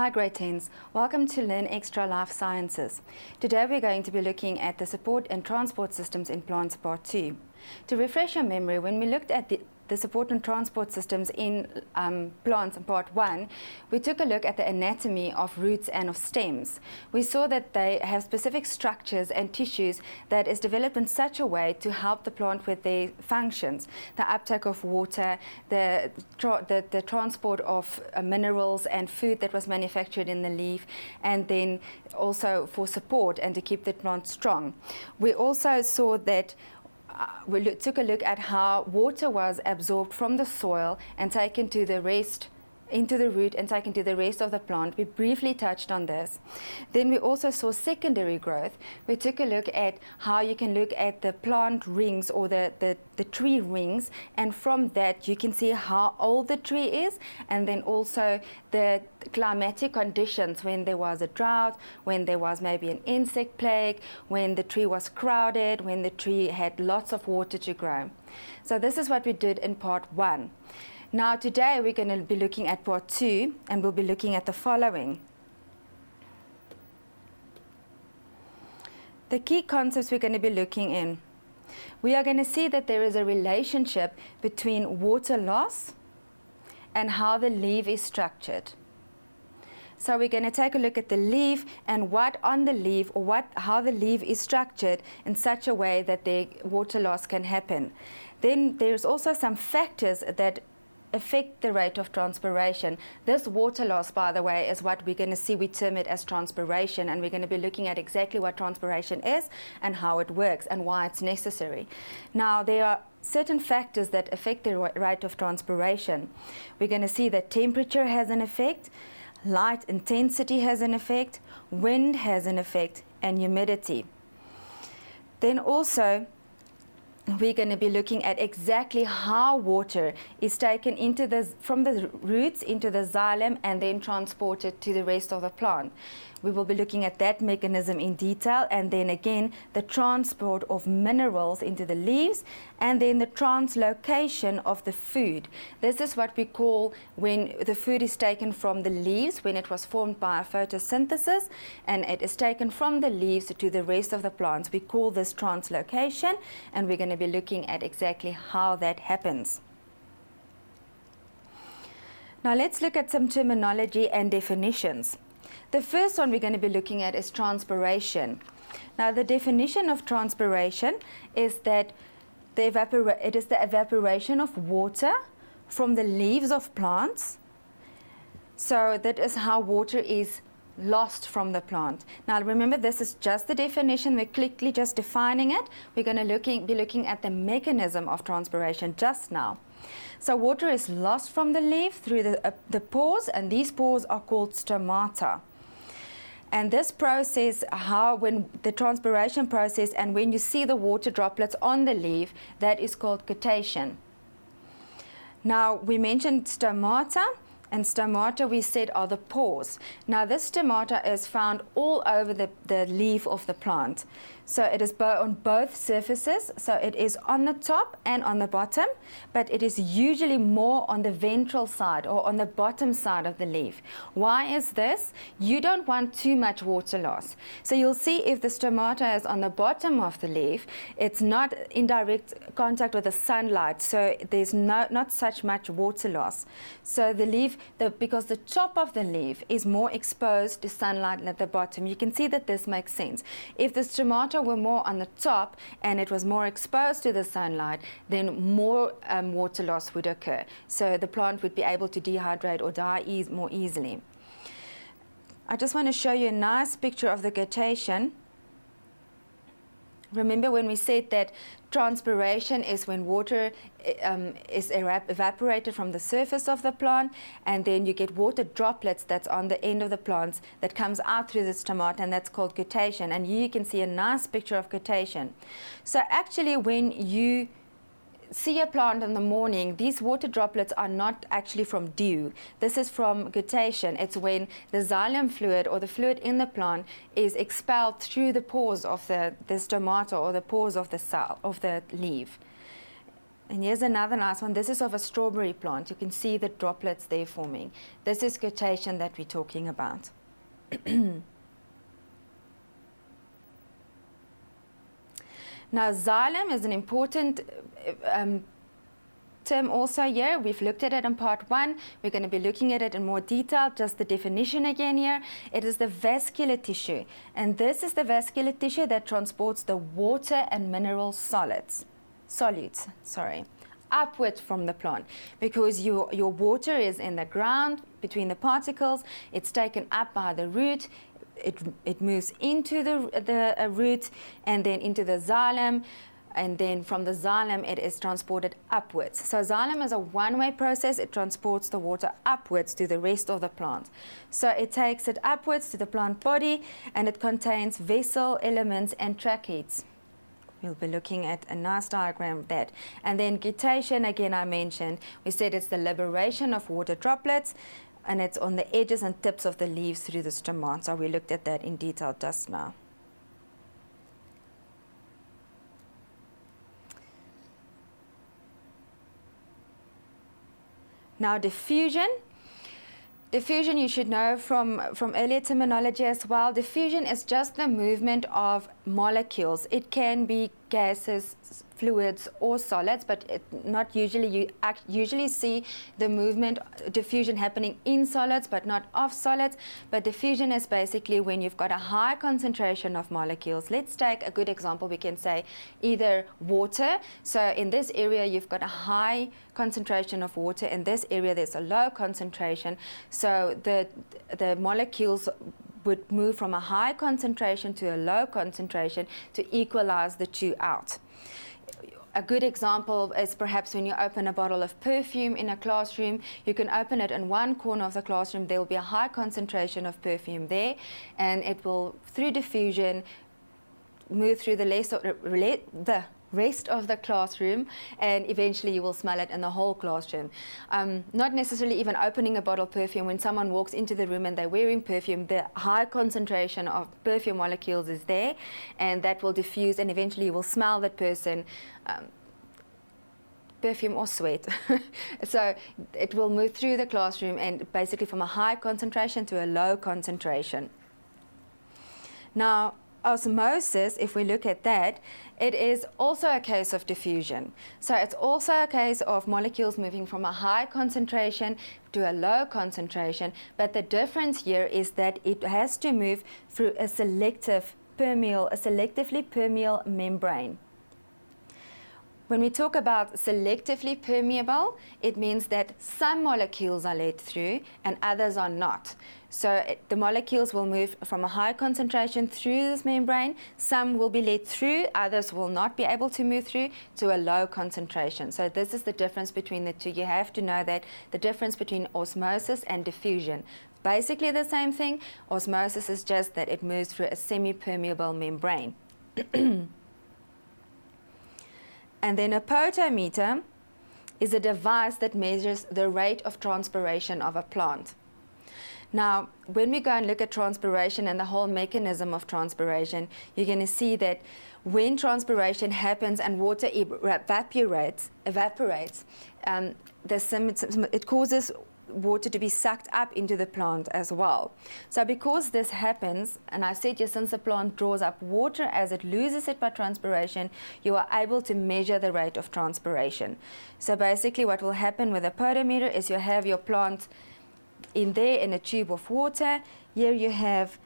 Hi grade 10s, welcome to Learn Extra Life Sciences. Today we're going to be looking at the support and transport systems in plants part 2. To refresh your memory, when we looked at the support and transport systems in plants in part 1, we took a look at the anatomy of roots and of stems. We saw that they have specific structures and tissues that is developed in such a way to help the plant with their functions, the uptake of water, the transport of minerals and food that was manufactured in the leaf, and then also for support and to keep the plant strong. We also saw that we took a look at how water was absorbed from the soil and taken to the rest into the root and taken to the rest of the plant. We briefly touched on this. Then we also saw secondary growth. We took a look at how you can look at the plant rings or the tree rings, and from that you can see how old the tree is, and then also the climatic conditions, when there was a drought, when there was maybe an insect plague, when the tree was crowded, when the tree had lots of water to grow. So this is what we did in part 1. Now today we're going to be looking at part 2, and we'll be looking at the following. The key concepts we're going to be looking in. We are going to see that there is a relationship between water loss and how the leaf is structured. So we're going to take a look at the leaf and what on the leaf, or how the leaf is structured in such a way that the water loss can happen. Then there's also some factors that affect the rate of transpiration. This water loss, by the way, is what we're going to see. We term it as transpiration, and we're going to be looking at exactly what transpiration is and how it works and why it's necessary. Now, there are certain factors that affect the rate of transpiration. We're going to see that temperature has an effect, light intensity has an effect, wind has an effect, and humidity. Then also, we're going to be looking at exactly how water is taken from the roots into the xylem and then transported to the rest of the plant. We will be looking at that mechanism in detail, and then again the transport of minerals into the leaves, and then the translocation of the food. This is what we call when the food is taken from the leaves, when it was formed by photosynthesis, and it is taken from the leaves to the rest of the plants. We call this translocation, and we're going to be looking at exactly how that happens. Now let's look at some terminology and definitions. The first one we're going to be looking at is transpiration. Now the definition of transpiration is that it is the evaporation of water from the leaves of plants. So that is how water is lost from the plant. Now remember, this is just the definition. We're quickly just defining it. We're going to be looking at the mechanism of transpiration just now. So water is lost from the leaf through the pores, and these pores are called stomata. And this process, when the transpiration process, and when you see the water droplets on the leaf, that is called guttation. Now we mentioned stomata, and stomata we said are the pores. Now this stomata is found all over the leaf of the plant. So it is on both surfaces, so it is on the top and on the bottom, but it is usually more on the ventral side or on the bottom side of the leaf. Why is this? You don't want too much water loss. So you'll see if the stomata is on the bottom of the leaf, it's not in direct contact with the sunlight, so there's not such much water loss. So the leaf, because the top of the leaf is more exposed to sunlight than at the bottom, you can see that this makes sense. If the stomata were more on the top and it was more exposed to the sunlight, then more water loss would occur. So the plant would be able to dehydrate or die more easily. I just want to show you a nice picture of the guttation. Remember when we said that transpiration is when water is evaporated from the surface of the plant, and then you get water droplets that's on the end of the plants that comes out through the stomata, and that's called guttation. And you can see a nice picture of guttation. So actually when you see a plant in the morning, these water droplets are not actually from dew. This is from guttation. It's when the xylem fluid or the fluid in the plant is expelled through the pores of the stomata or the pores of the cell of the leaf. And here's another nice one. This is of a strawberry plant. You can see the droplets there forming. This is quotation that we're talking about. Now, xylem is an important term also here. We've looked at it in part 1. We're going to be looking at it in more detail, just the definition again here. It is the vascular tissue, and this is the vascular tissue that transports the water and mineral solutes, upwards from the plant, because your water is in the ground between the particles. It's taken up by the root. It moves into the root and then into the xylem, and then from the xylem it is transported upwards. So xylem is a one-way process. It transports the water upwards to the rest of the plant. So it takes it upwards to the plant body, and it contains vessel elements and tracheids. We'll be looking at a nice diagram of that. And then guttation, again I mentioned, we said it's the liberation of water droplets, and it's on the edges and tips of the leaves through the stomata. We looked at that in detail just now. Now diffusion. Diffusion you should know from earlier terminology as well. Diffusion is just the movement of molecules. It can be gases, fluids or solids, but not usually. You usually see the movement, diffusion happening in solids but not of solids. But diffusion is basically when you've got a high concentration of molecules. Let's take a good example. We can say either water. So in this area you've got a high concentration of water. In this area there's a low concentration. So the molecules would move from a high concentration to a low concentration to equalize the two out. A good example is perhaps when you open a bottle of perfume in a classroom. You can open it in one corner of the classroom. There will be a high concentration of perfume there, and it will, through diffusion, move through the rest of the classroom, and eventually you will smell it in the whole classroom. Not necessarily even opening a bottle of perfume. When someone walks into the room and they're wearing perfume, the high concentration of perfume molecules is there, and that will diffuse, and eventually you will smell that person, perfume or sweat. So it will move through the classroom, and basically from a high concentration to a low concentration. Now, osmosis, if we look at that, it is also a case of diffusion. So it's also a case of molecules moving from a high concentration to a low concentration, but the difference here is that it has to move through a selectively permeable membrane. When we talk about selectively permeable, it means that some molecules are let through and others are not. So the molecules will move from a high concentration through this membrane. Some will be let through, others will not be able to move through to a low concentration. So this is the difference between the two. You have to know that the difference between osmosis and diffusion. Basically the same thing. Osmosis is just that it moves through a semi-permeable membrane. And then a potometer is a device that measures the rate of transpiration of a plant. Now, when we go and look at transpiration and the whole mechanism of transpiration, you're going to see that when transpiration happens and water evaporates, it causes water to be sucked up into the plant as well. So because this happens, and I said just since the plant draws up water as it loses it by transpiration, you are able to measure the rate of transpiration. So basically what will happen with a potometer is you have your plant in there in a tube of water. Here you have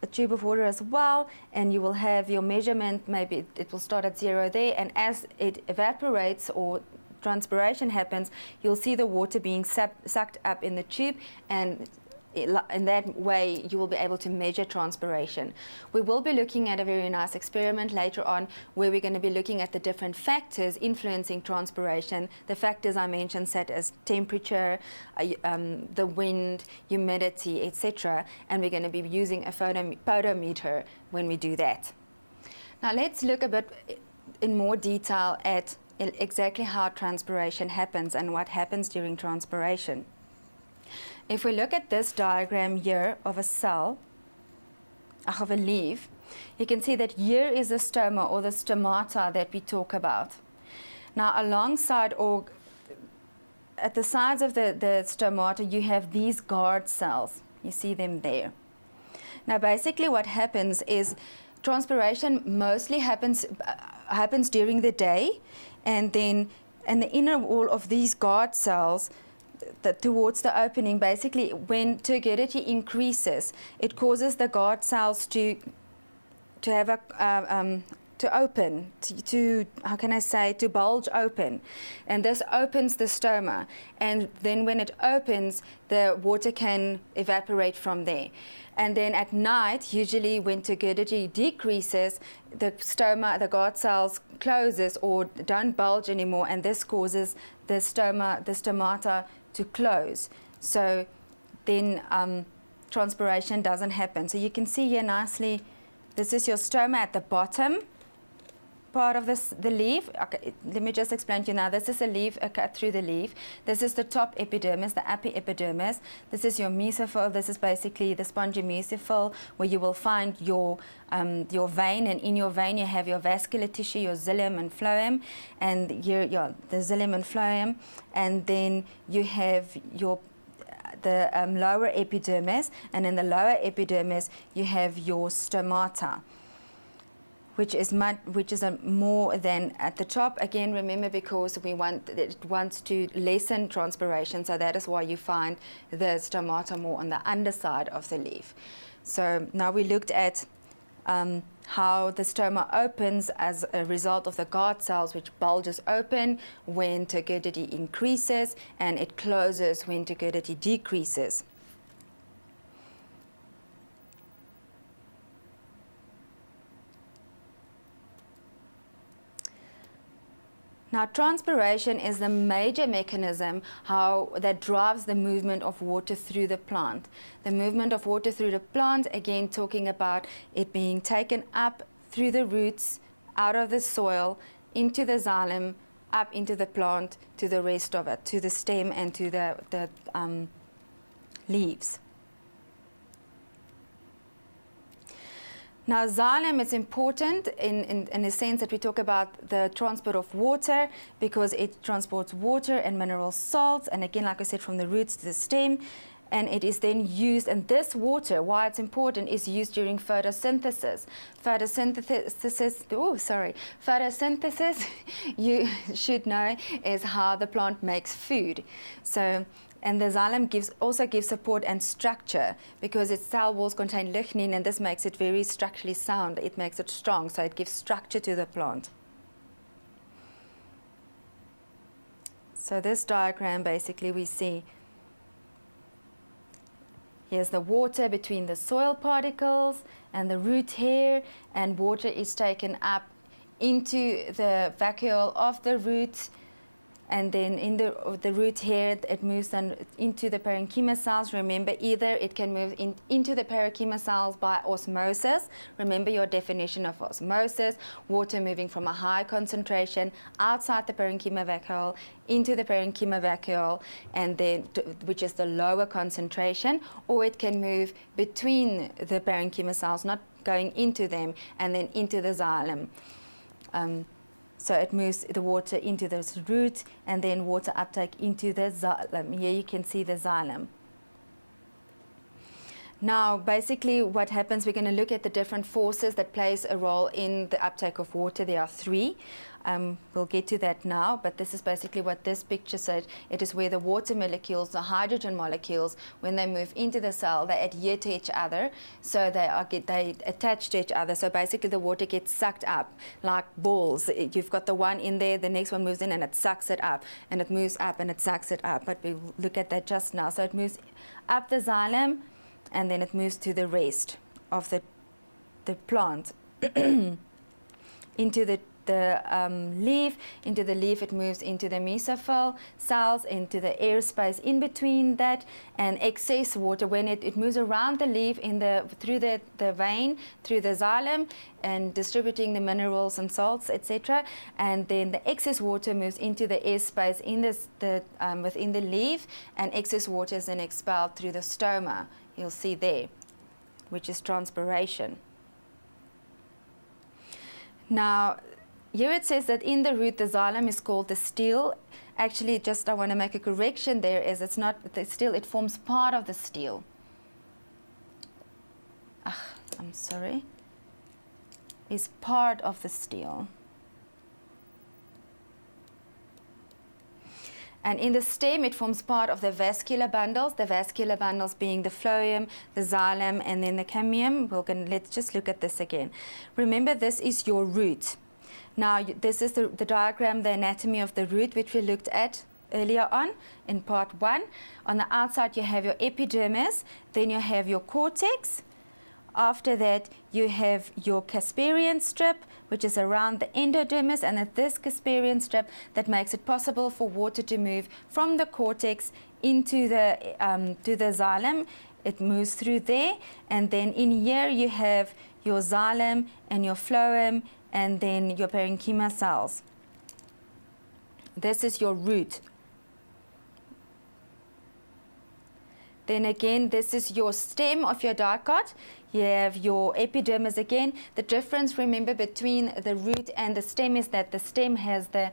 a tube of water as well, and you will have your measurement. Maybe it will start at 0 there, and as it evaporates or transpiration happens, you'll see the water being sucked up in the tube, and in that way you will be able to measure transpiration. We will be looking at a very nice experiment later on where we're going to be looking at the different factors influencing transpiration. The factors I mentioned such as temperature, the wind, humidity, etc. And we're going to be using a potometer when we do that. Now let's look a bit in more detail at exactly how transpiration happens and what happens during transpiration. If we look at this diagram here of a cell, of a leaf, you can see that here is the stoma or the stomata that we talk about. Now alongside or at the sides of the stomata, you have these guard cells. You see them there. Now basically what happens is transpiration mostly happens during the day, and then in the inner wall of these guard cells towards the opening, basically when turbidity increases, it causes the guard cells to have a to open, to how can I say, to bulge open, and this opens the stoma, and then when it opens, the water can evaporate from there. And then at night, usually when turbidity decreases, the stoma, the guard cells closes or don't bulge anymore, and this causes the stomata to close. So then transpiration doesn't happen. So you can see here nicely, this is your stoma at the bottom part of the leaf. Okay, let me just explain to you now. This is a leaf, a cut through the leaf. This is the top epidermis, the epidermis. This is your mesophyll. This is basically the spongy mesophyll, where you will find your vein, and in your vein you have your vascular tissue, your xylem and phloem, and the xylem and phloem, and then you have the lower epidermis, and in the lower epidermis you have your stomata, which is more than at the top. Again, remember, because it wants to lessen transpiration, so that is why you find the stomata more on the underside of the leaf. So now we looked at how the stoma opens as a result of the guard cells, which bulges open when turbidity increases, and it closes when turbidity decreases. Now, transpiration is the major mechanism that drives the movement of water through the plant. The movement of water through the plant, again, talking about it being taken up through the roots, out of the soil, into the xylem, up into the plant, to the rest of it, to the stem and to the leaves. Now, xylem is important in a sense that we talk about the transport of water, because it transports water and mineral salts, and again, like I said, from the roots to the stem, and it is then used, and this water, why it's important, is used during photosynthesis. Photosynthesis, you should know, is how the plant makes food. So, and the xylem also gives support and structure, because its cell walls contain lignin, and this makes it very structurally sound. It makes it strong, so it gives structure to the plant. So this diagram, basically, we see here's the water between the soil particles and the root hair, and water is taken up into the vacuole of the root, and then in the root hair, it moves then into the parenchyma cells. Remember, either it can move into the parenchyma cells by osmosis. Remember your definition of osmosis: water moving from a high concentration outside the parenchyma vacuole into the parenchyma vacuole, and then which is the lower concentration, or it can move between the parenchyma cells, not going into them, and then into the xylem. So it moves the water into those roots, and then water uptake into the xylem. Here you can see the xylem. Now, basically what happens, we're going to look at the different forces that plays a role in the uptake of water. There are three. We'll get to that now, but this is basically what this picture said. It is where the water molecules, the hydrogen molecules, when they move into the cell, they adhere to each other, so they attach to each other. So basically the water gets sucked up like balls. You've got the one in there, the next one moves in, and it sucks it up, and it moves up and it sucks it up. But we'll look at that just now. So it moves up the xylem, and then it moves to the rest of the plant. Into the leaf. Into the leaf, it moves into the mesophyll cells, into the airspace in between that, and excess water, when it moves around the leaf through the vein, through the xylem, and distributing the minerals and salts, etc. And then the excess water moves into the airspace within the leaf, and excess water is then expelled through the stoma. You'll see there, which is transpiration. Now, here it says that in the root the xylem is called the stele. Actually, just I want to make a correction there, is it's not the stele, it forms part of the stele. I'm sorry. Is part of the stele. And in the stem, it forms part of the vascular bundles being the phloem, the xylem, and then the cambium. Let's just look at this again. Remember, this is your root. Now, this is the diagram, the anatomy of the root, which we looked at earlier on in part 1. On the outside, you have your epidermis, then you have your cortex. After that, you have your Casparian strip, which is around the endodermis, and it's this Casparian strip that makes it possible for water to move from the cortex into the to the xylem. It moves through there, and then in here you have your xylem and your phloem, and then your parenchyma cells. This is your root. Then again, this is your stem of your dicot. You have your epidermis again. The difference, remember, between the root and the stem is that the stem has the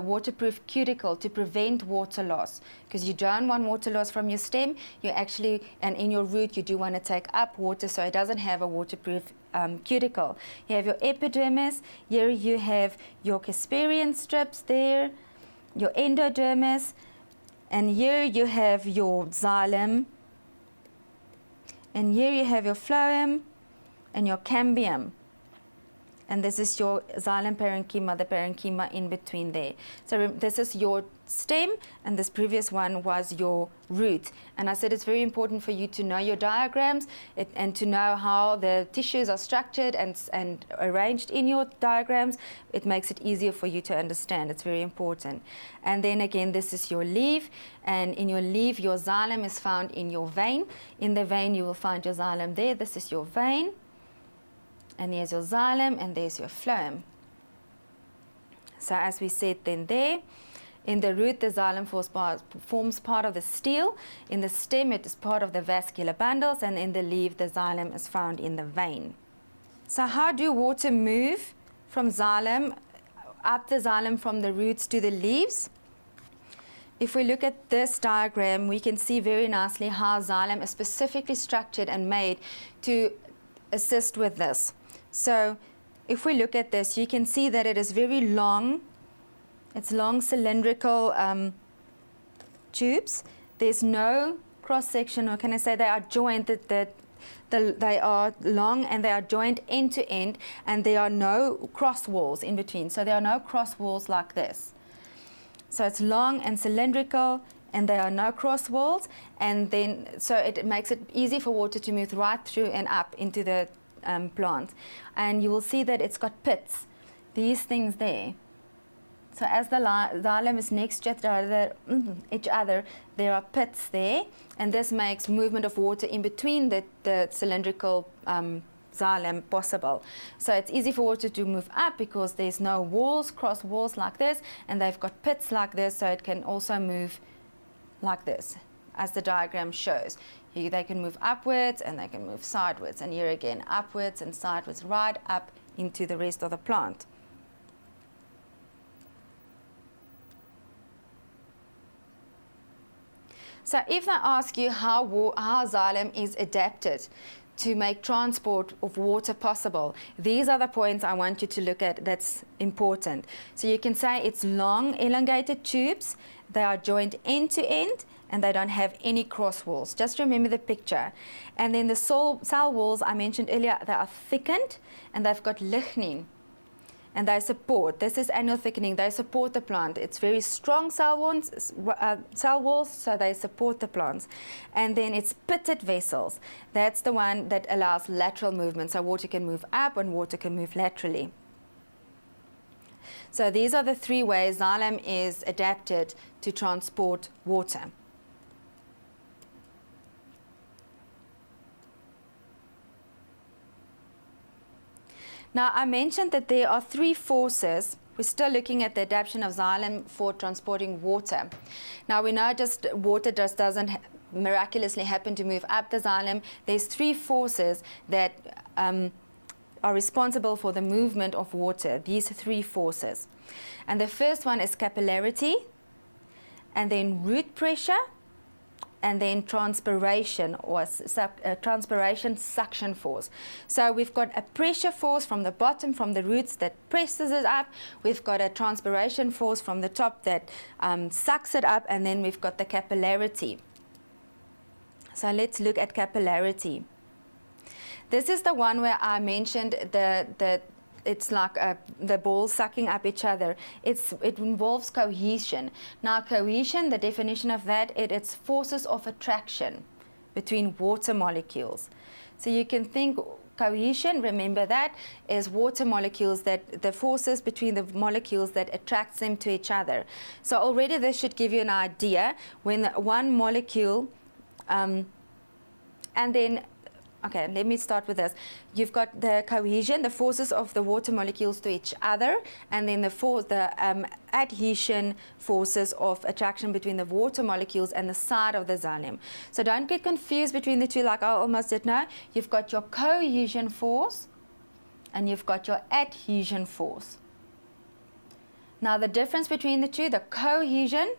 waterproof cuticle to prevent water loss, because you don't want water loss from your stem. You actually, and in your root, you do want to take up water, so it doesn't have a waterproof cuticle. You have your epidermis. Here you have your Casparian strips there, your endodermis, and here you have your xylem. And here you have your phloem and your cambium. And this is your xylem parenchyma, the parenchyma in between there. So this is your stem, and this previous one was your root. And I said it's very important for you to know your diagrams and to know how the tissues are structured and arranged in your diagrams. It makes it easier for you to understand. It's very important. And then again, this is your leaf. And in your leaf, your xylem is found in your vein. In the vein, you will find your xylem there. This is your vein. And there's your xylem, and there's your phloem. So as we said then there, in the root, the xylem forms part of the stele. In the stem, it is part of the vascular bundles, and in the leaf, the xylem is found in the vein. So how do water move from xylem, up the xylem from the roots to the leaves? If we look at this diagram, we can see very nicely how xylem is specifically structured and made to assist with this. So if we look at this, you can see that it is very long. It's long cylindrical tubes. There's no cross-section, or can I say they are jointed, they are long and they are joined end to end, and there are no cross walls in between. So there are no cross walls like this. So it's long and cylindrical, and there are no cross walls, and then so it makes it easy for water to move right through and up into the plant. And you will see that it's got pits, these things there. So as the xylem is next to each other, there are pits there, and this makes movement of water in between the cylindrical xylem possible. So it's easy for water to move up because there's no walls, cross walls like this, and they've got pits like this, so it can also move like this, as the diagram shows. Here they can move upwards and they can move sideways, and here again upwards and sideways, right up into the rest of the plant. So if I ask you how xylem is adapted to make transport of water possible, these are the points I want you to look at that's important. So you can say it's long elongated tubes, they are joined end to end, and they don't have any cross walls. Just remember the picture. And then the cell walls I mentioned earlier, they are thickened and they've got lignin. And they support, this is annual thickening, they support the plant. It's very strong cell walls, so they support the plants. And then it's pitted vessels. That's the one that allows lateral movement, so water can move up and water can move laterally. So these are the three ways xylem is adapted to transport water. Now, I mentioned that there are three forces. We're still looking at the adaptation of xylem for transporting water. Now, we know just water just doesn't miraculously happen to move up the xylem. There's three forces that are responsible for the movement of water, these three forces. And the first one is capillarity, and then root pressure, and then transpiration, or transpiration suction force. So we've got a pressure force from the bottom, from the roots, that presses it up. We've got a transpiration force from the top that sucks it up, and then we've got the capillarity. So let's look at capillarity. This is the one where I mentioned it's like the balls sucking up each other. It involves cohesion. Now cohesion, the definition of that, it's forces of attraction between water molecules. So you can think cohesion, remember that, is water molecules, that the forces between the molecules that attracts them to each other. So already this should give you an idea when one molecule, and then okay, let me start with this. You've got the cohesion, the forces of the water molecules to each other, and then the adhesion forces of attraction between the water molecules and the side of the xylem. So don't get confused between the two like I almost did now. You've got your cohesion force and you've got your adhesion force. Now the difference between the two, the cohesion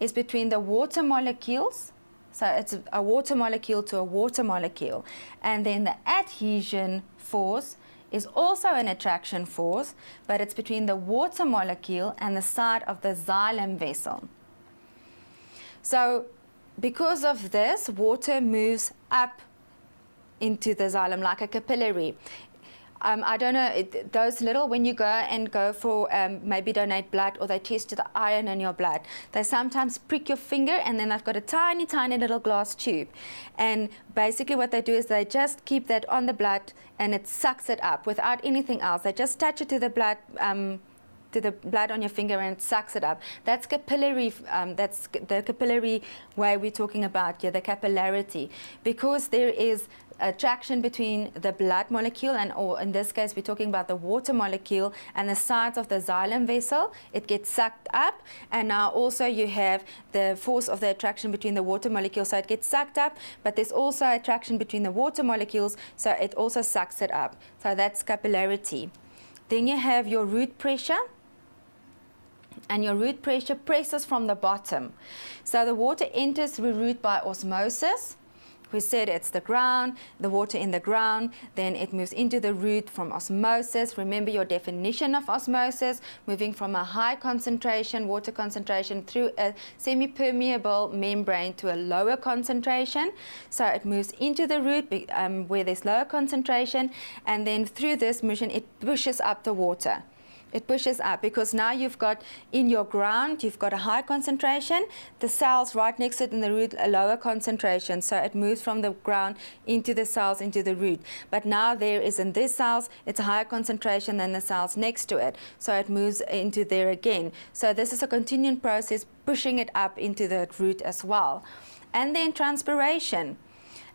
is between the water molecules. So it's a water molecule to a water molecule. And then the adhesion force is also an attraction force, but it's between the water molecule and the side of the xylem vessel. So because of this, water moves up into the xylem like a capillary. I don't know, those little, when you go for maybe donate blood, or they test the iron in your blood, they sometimes prick your finger and then they've got a tiny, tiny little glass tube. And basically what they do is they just keep that on the blood and it sucks it up without anything else. They just touch it to the blood on your finger and it sucks it up. That's capillary, that's the capillary way we're talking about here, the capillarity. Because there is attraction between the blood molecule and, or in this case we're talking about the water molecule and the sides of the xylem vessel, it gets sucked up. And now also you have the force of the attraction between the water molecules, so it gets sucked up, but there's also attraction between the water molecules, so it also sucks it up. So that's capillarity. Then you have your root pressure, and your root pressure presses from the bottom. So the water enters through root by osmosis. We said it's the ground, the water in the ground, then it moves into the root from osmosis. Remember your definition of osmosis, moving from a high concentration, water concentration, through a semi-permeable membrane to a lower concentration. So it moves into the root where there's lower concentration, and then through this motion it pushes up the water. It pushes up because now you've got in your ground, you've got a high concentration, the cells right next to it in the root, a lower concentration. So it moves from the ground into the cells, into the root. But now there is in these cells, it's a higher concentration than the cells next to it. So it moves into there again. So this is a continuing process pushing it up into the root as well. And then transpiration.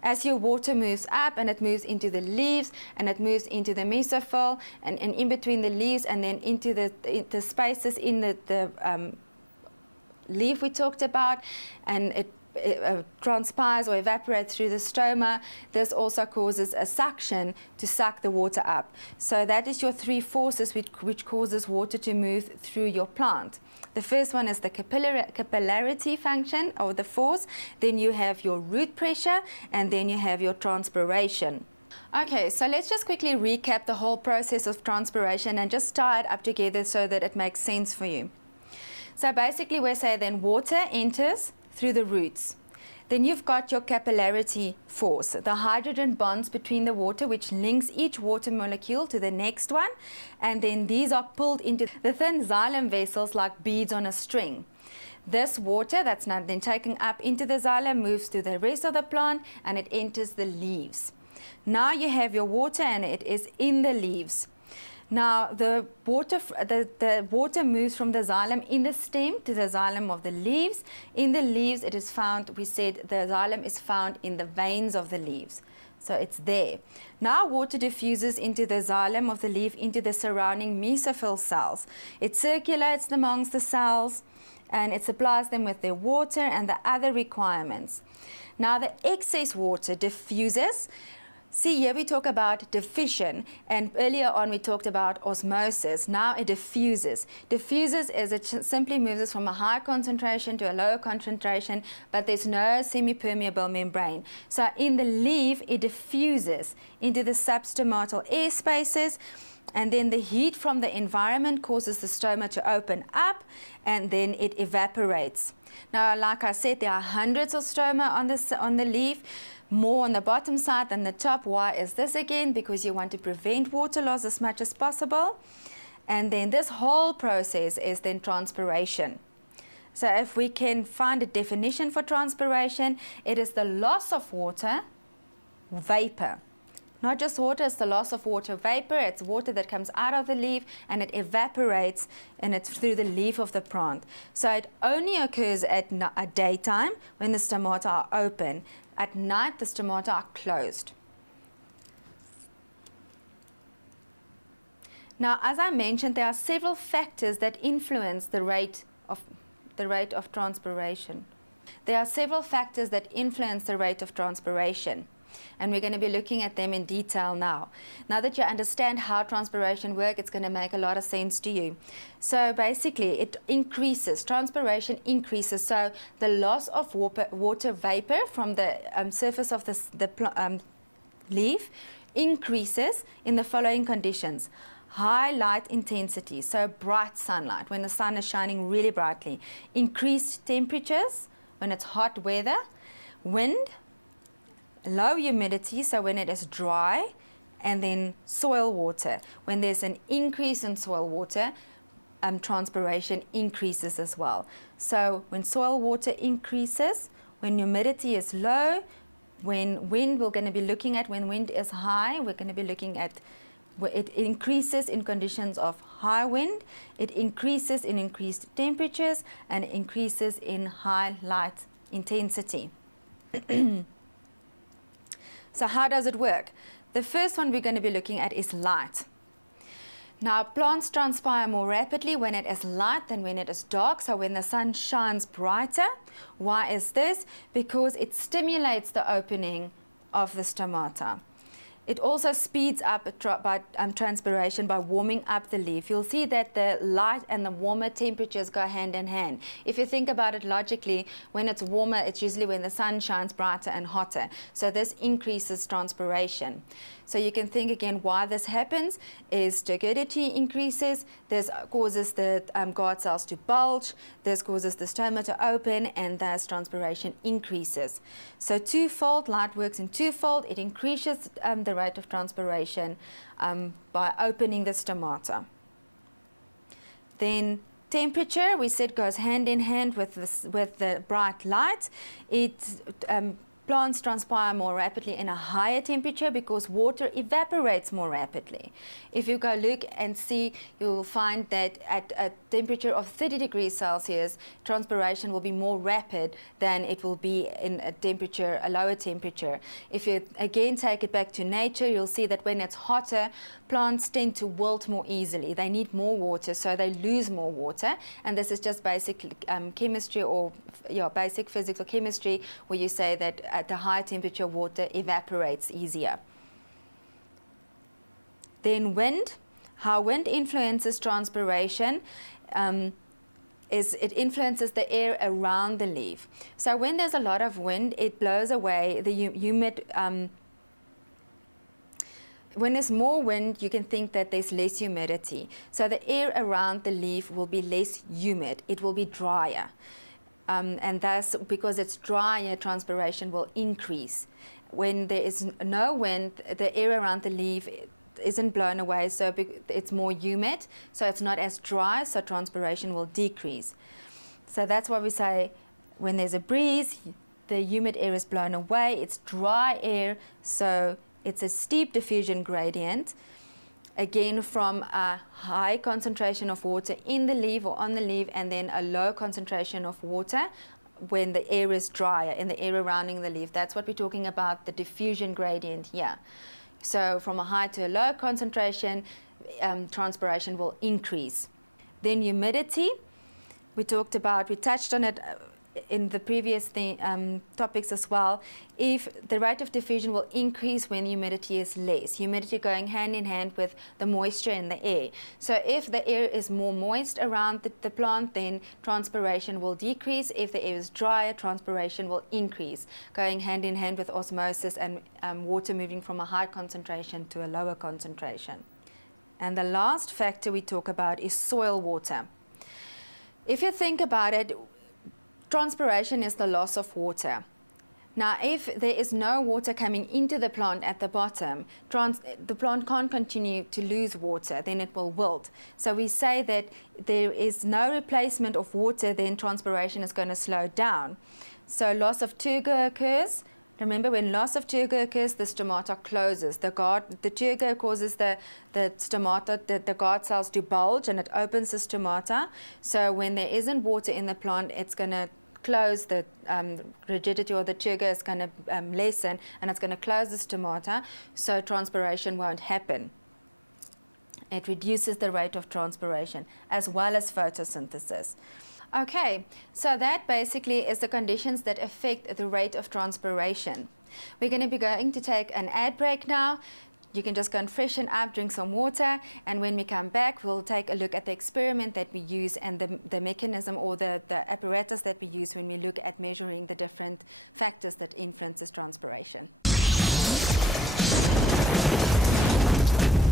As your water moves up and it moves into the leaves and it moves into the mesophyll and in between the leaves and then into the spaces in the leaf we talked about, and it transpires or evaporates through the stroma. This also causes a suction to suck the water up. So that is your three forces which causes water to move through your plant. The first one is the capillarity function, or the force. Then you have your root pressure, and then you have your transpiration. Okay, so let's just quickly recap the whole process of transpiration and just tie it up together so that it makes sense for you. So basically we say then water enters through the roots. Then you've got your capillarity force, the hydrogen bonds between the water which links each water molecule to the next one, and then these are pulled into the thin xylem vessels like beads on a string. This water that's now then taken up into the xylem moves to the rest of the plant and it enters the leaves. Now you have your water and it is in the leaves. Now the water moves from the xylem in the stem to the xylem of the leaves. In the leaves it is found, we said the xylem is found in the veins of the leaves. So it's there. Now water diffuses into the xylem of the leaf into the surrounding mesophyll cells. It circulates amongst the cells and it supplies them with their water and the other requirements. Now the excess water diffuses See, here we talk about diffusion, and earlier on we talked about osmosis. Now it diffuses. Diffuses is it simply moves us from a high concentration to a lower concentration, but there's no semi-permeable membrane. So in the leaf, it diffuses into the substomatal air spaces, and then the heat from the environment causes the stoma to open up, and then it evaporates. Now, like I said, there are hundreds of stoma on the leaf, more on the bottom side than the top. Why is this again? Because you want to prevent water loss as much as possible. And then this whole process is then transpiration. So if we can find a definition for transpiration, it is the loss of water vapor. Not just water, it's the loss of water vapor. It's water that comes out of the leaf and it evaporates, and it's through the leaf of the plant. So it only occurs at daytime when the stomata are open. At night, the stomata are closed. Now, as I mentioned, there are several factors that influence the rate of transpiration. There are several factors that influence the rate of transpiration, and we're going to be looking at them in detail now. Now that you understand how transpiration works, it's going to make a lot of sense to you. So basically, it increases, transpiration increases, so the loss of water vapor from the surface of the leaf increases in the following conditions. High light intensity, so bright sunlight, when the sun is shining really brightly. Increased temperatures, when it's hot weather. Wind. Low humidity, so when it is dry. And then soil water. When there's an increase in soil water, transpiration increases as well. So when soil water increases, when humidity is low, when wind, we're going to be looking at when wind is high, we're going to be looking at it increases in conditions of high wind, it increases in increased temperatures, and it increases in high light intensity. So how does it work? The first one we're going to be looking at is light. Now, plants transpire more rapidly when it is light than when it is dark, so when the sun shines brighter. Why is this? Because it stimulates the opening of the stomata. It also speeds up transpiration by warming up the leaf. You'll see that the light and the warmer temperatures go hand in hand. If you think about it logically, when it's warmer, it's usually when the sun shines brighter and hotter. So this increases transpiration. So you can think again why this happens is turgidity increases, this causes the guard cells to bulge, this causes the stoma to open, and thus transpiration increases. So twofold, light works in twofold. It increases the rate of transpiration by opening the stomata. Then temperature, we said, goes hand in hand with the bright light. Plants transpire more rapidly in a higher temperature because water evaporates more rapidly. If you go look and see, you'll find that at a temperature of 30 degrees Celsius, transpiration will be more rapid than it will be in a lower temperature. If you again take it back to nature, you'll see that when it's hotter, plants tend to wilt more easily. They need more water, so they lose more water. And this is just basic chemistry or basic physics or chemistry, where you say that at the high temperature, water evaporates easier. Then wind. How wind influences transpiration is it influences the air around the leaf. So when there's a lot of wind, it blows away the humid. When there's more wind, you can think that there's less humidity. So the air around the leaf will be less humid. It will be drier. And thus, because it's drier, transpiration will increase. When there is no wind, the air around the leaf isn't blown away, so it's more humid, so it's not as dry, so transpiration will decrease. So that's why we say when there's a breeze, the humid air is blown away, it's dry air, so it's a steep diffusion gradient. Again, from a high concentration of water in the leaf or on the leaf, and then a low concentration of water when the air is drier, in the air surrounding the leaf. That's what we're talking about, the diffusion gradient here. So from a high to a low concentration, transpiration will increase. Then humidity, we touched on it in the previous topics as well, if the rate of diffusion will increase when humidity is less. Humidity going hand in hand with the moisture in the air. So if the air is more moist around the plant, then transpiration will decrease. If the air is drier, transpiration will increase, going hand in hand with osmosis and water moving from a high concentration to a lower concentration. And the last factor we talk about is soil water. If you think about it, transpiration is the loss of water. Now, if there is no water coming into the plant at the bottom, the plant can't continue to lose water, then it will wilt. So we say that there is no replacement of water, then transpiration is going to slow down. So loss of turgor occurs. Remember, when loss of turgor occurs, the stomata closes. The turgor causes the stomata, the guard cells to bulge, and it opens the stomata. So when there isn't water in the plant, it's going to close the rigidity, or the turgor is going to lessen, and it's going to close the stomata, so transpiration won't happen. It reduces the rate of transpiration as well as photosynthesis. Okay, so that basically is the conditions that affect the rate of transpiration. We're going to be going to take an ad break now. You can just go and freshen up, drink some water, and when we come back, we'll take a look at the experiment that we use and the mechanism or the apparatus that we use when we look at measuring the different factors that influences transpiration.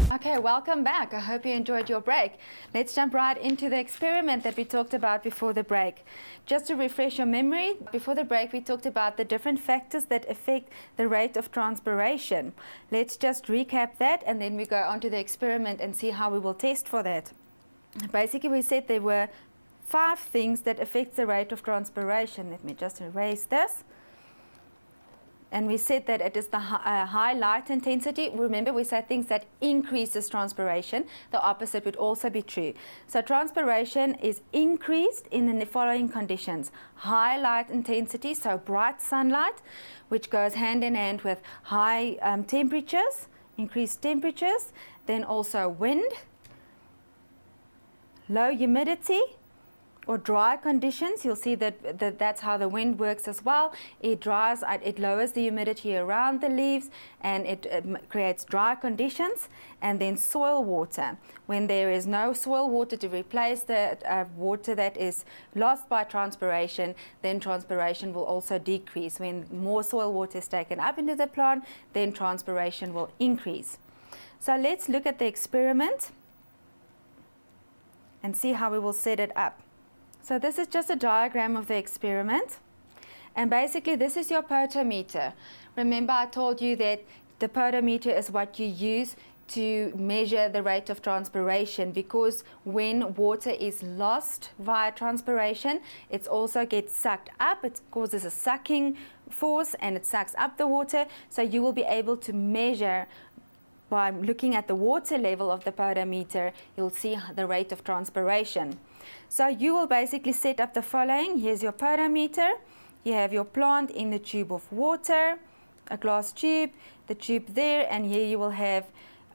Okay, welcome back. I hope you enjoyed your break. Let's jump right into the experiment that we talked about before the break. Just to refresh your memory, before the break we talked about the different factors that affect the rate of transpiration. Let's just recap that, and then we go on to the experiment and see how we will test for that. Basically, we said there were 5 things that affect the rate of transpiration. Let me just erase this. And we said that it is the high light intensity. Remember, we said things that increases transpiration. The opposite would also be true. So transpiration is increased in the following conditions. High light intensity, so bright sunlight, which goes hand in hand with high temperatures, increased temperatures. Then also wind, low humidity, or dry conditions. You'll see that's how the wind works as well. It dries, it lowers the humidity around the leaves, and it creates dry conditions. And then soil water. When there is no soil water to replace the water that is lost by transpiration, then transpiration will also decrease. When more soil water is taken up into the plant, then transpiration will increase. So let's look at the experiment and see how we will set it up. So this is just a diagram of the experiment, and basically this is your potometer. Remember, I told you that the potometer is what you use to measure the rate of transpiration, because when water is lost via transpiration, it also gets sucked up. It causes a sucking force and it sucks up the water. So you will be able to measure by looking at the water level of the potometer. You'll see the rate of transpiration. So you will basically set up the following. Here's your potometer. You have your plant in the tube of water, a glass tube, the tube there, and here you will have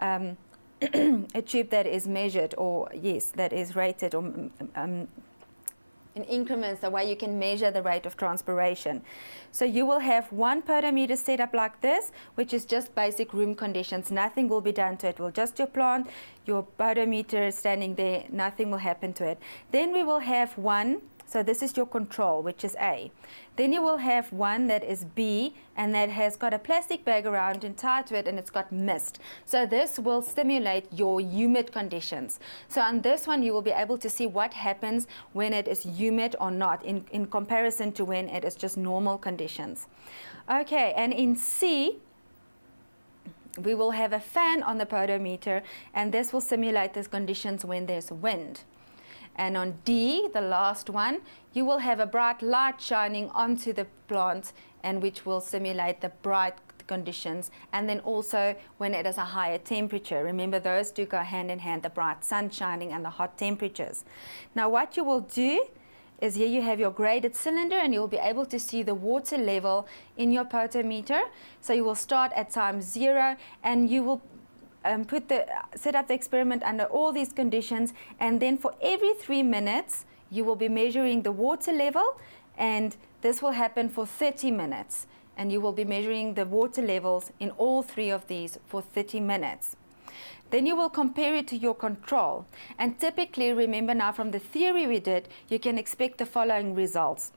a tube that is measured, or yes, that is rated, or in increments, the way you can measure the rate of transpiration. So you will have one potometer set up like this, which is just basic room conditions. Nothing will be done to it. Well, just your plant, your potometer standing there, nothing will happen to it. Then we will have one. So this is your control, which is A. Then you will have one that is B, and that has got a plastic bag around and tied to it, and it's got mist. So this will stimulate your humid conditions. So on this one, you will be able to see what happens when it is humid or not in comparison to when it is just normal conditions. Okay, and in C, we will have a fan on the potometer, and this will simulate these conditions when there's wind. And on D, the last one, you will have a bright light shining onto the plant, and which will simulate the bright conditions. And then also when it is a higher temperature. Remember, those do go hand in hand, the bright sun shining and the hot temperatures. Now what you will do is, here you have your graded cylinder, and you'll be able to see the water level in your potometer. So you will start at time 0, and you will set up the experiment under all these conditions, and then for every 3 minutes you will be measuring the water level and This will happen for 30 minutes, and you will be measuring the water levels in all 3 of these for 30 minutes. Then you will compare it to your control. And typically, remember now from the theory we did, you can expect the following results.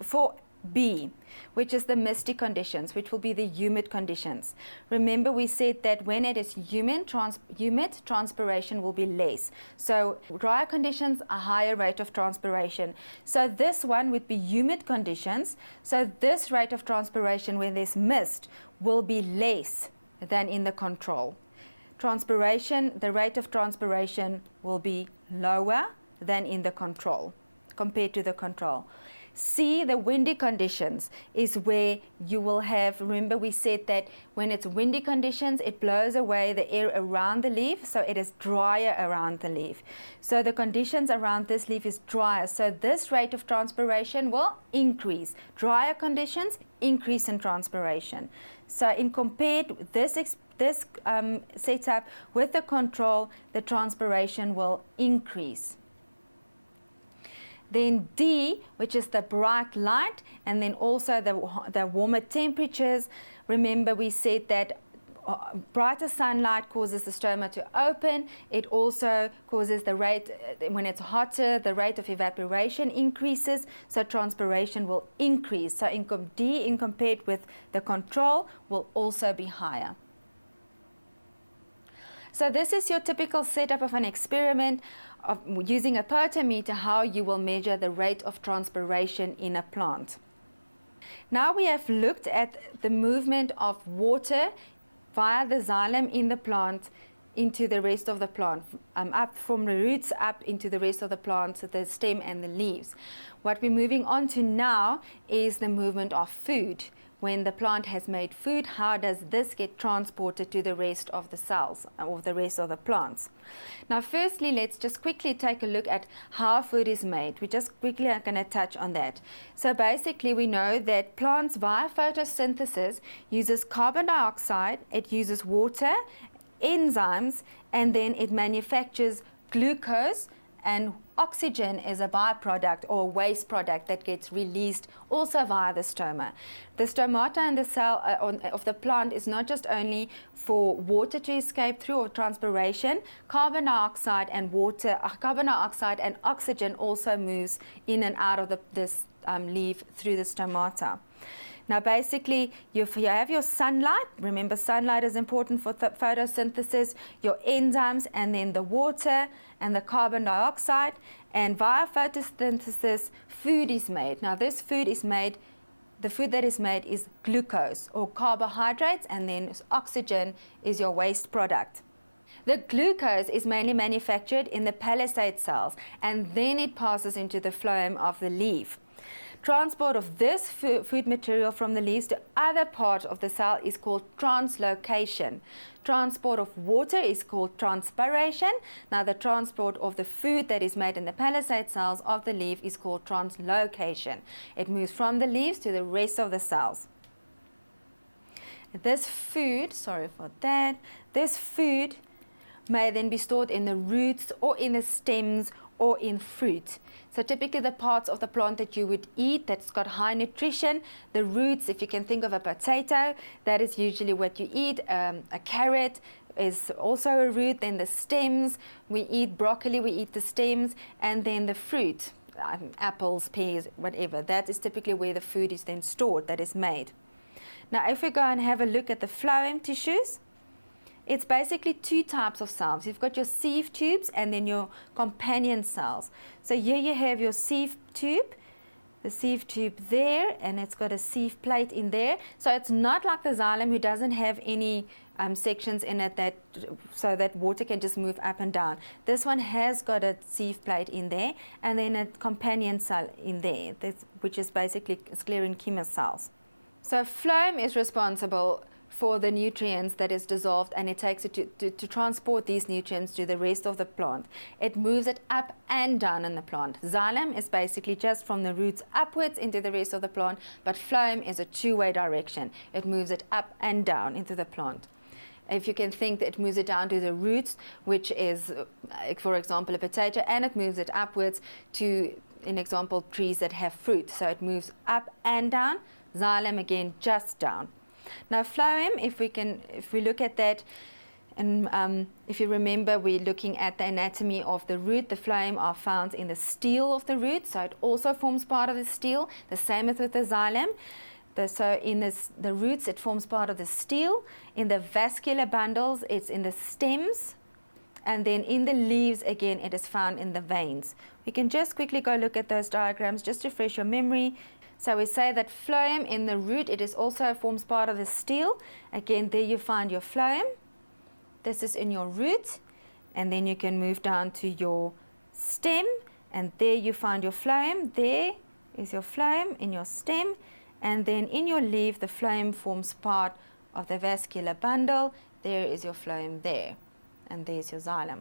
For B, which is the misty conditions, which will be the humid conditions. Remember we said that when it is humid, transpiration will be less. So drier conditions, a higher rate of transpiration. So this one would be humid conditions. So this rate of transpiration when there's mist will be less than in the control. Transpiration, the rate of transpiration will be lower than in the control, compared to the control. C, the windy conditions, is where you will have, remember we said that when it's windy conditions, it blows away the air around the leaf, so it is drier around the leaf. So the conditions around this leaf is drier, so this rate of transpiration will increase. Drier conditions, increase in transpiration. So in compared this setup with the control, the transpiration will increase. Then D, which is the bright light, and then also the warmer temperatures. Remember we said that brighter sunlight causes the stoma to open. It also causes the rate, when it's hotter, the rate of evaporation increases, so transpiration will increase. So D, in compared with the control, will also be higher. So this is your typical setup of an experiment of using a potometer, how you will measure the rate of transpiration in a plant. Now we have looked at the movement of water via the xylem in the plant into the rest of the plant, up from the roots up into the rest of the plant, so the stem and the leaves. What we're moving on to now is the movement of food. When the plant has made food, how does this get transported to the rest of the cells or the rest of the plants? Now firstly, let's just quickly take a look at how food is made. We just quickly are going to touch on that. So basically we know that plants via photosynthesis uses carbon dioxide, it uses water, enzymes, and then it manufactures glucose, and oxygen is a byproduct or waste product that gets released also via the stoma. The stomata in the cell of the plant is not just only for water to escape through or transpiration. Carbon dioxide and oxygen also moves in and out of this leaf through the stomata. Now basically, you have your sunlight. Remember, sunlight is important for photosynthesis, your enzymes, and then the water and the carbon dioxide. And via photosynthesis, food is made. Now this food is made, the food that is made is glucose or carbohydrates, and then oxygen is your waste product. The glucose is mainly manufactured in the palisade cells, and then it passes into the phloem of the leaf. Transport of this food material from the leaves to other parts of the cell is called translocation. Transport of water is called transpiration. Now the transport of the food that is made in the palisade cells of the leaf is called translocation. It moves from the leaves to the rest of the cells. This food, this food may then be stored in the roots or in the stems or in fruit. So typically the parts of the plant that you would eat that's got high nutrition, the roots, if you can think of a potato, that is usually what you eat. A carrot is also a root. Then the stems, we eat broccoli, we eat the stems, and then the fruit, apples, pears, whatever. That is typically where the food is then stored, that is made. Now if we go and have a look at the phloem tissues, it's basically 2 types of cells. You've got your sieve tubes and then your companion cells. So here you have your sieve tube, the sieve tube there, and it's got a sieve plate in there. So it's not like the xylem, who doesn't have any sections in it so that water can just move up and down. This one has got a sieve plate in there, and then a companion cell in there, which is basically sclerenchyma cells. So phloem is responsible for the nutrients that is dissolved, and it takes it to transport these nutrients to the rest of the plant. It moves it up and down in the plant. Xylem is basically just from the roots upwards into the rest of the plant, but phloem is a 2-way direction. It moves it up and down into the plant. If you can think that it moves it down to the roots, which is, for example, a potato, and it moves it upwards to in example, trees that have fruit. So it moves up and down, xylem again just down. Now phloem, if we look at that, and if you remember, we're looking at the anatomy of the root. The phloem are found in the stele of the root, so it also forms part of the stele. The same as with the xylem. So in the roots, it forms part of the stele. In the vascular bundles, it's in the stems. And then in the leaves, again, it is found in the veins. We can just quickly go look at those diagrams, just to refresh your memory. So we say that phloem in the root, it is also forms part of the stele. Again, there you find your phloem. This is in your root, and then you can move down to your stem, and there you find your phloem. There is your phloem in your stem, and then in your leaf, the phloem forms part of the vascular bundle. There is your phloem there, and there's your xylem.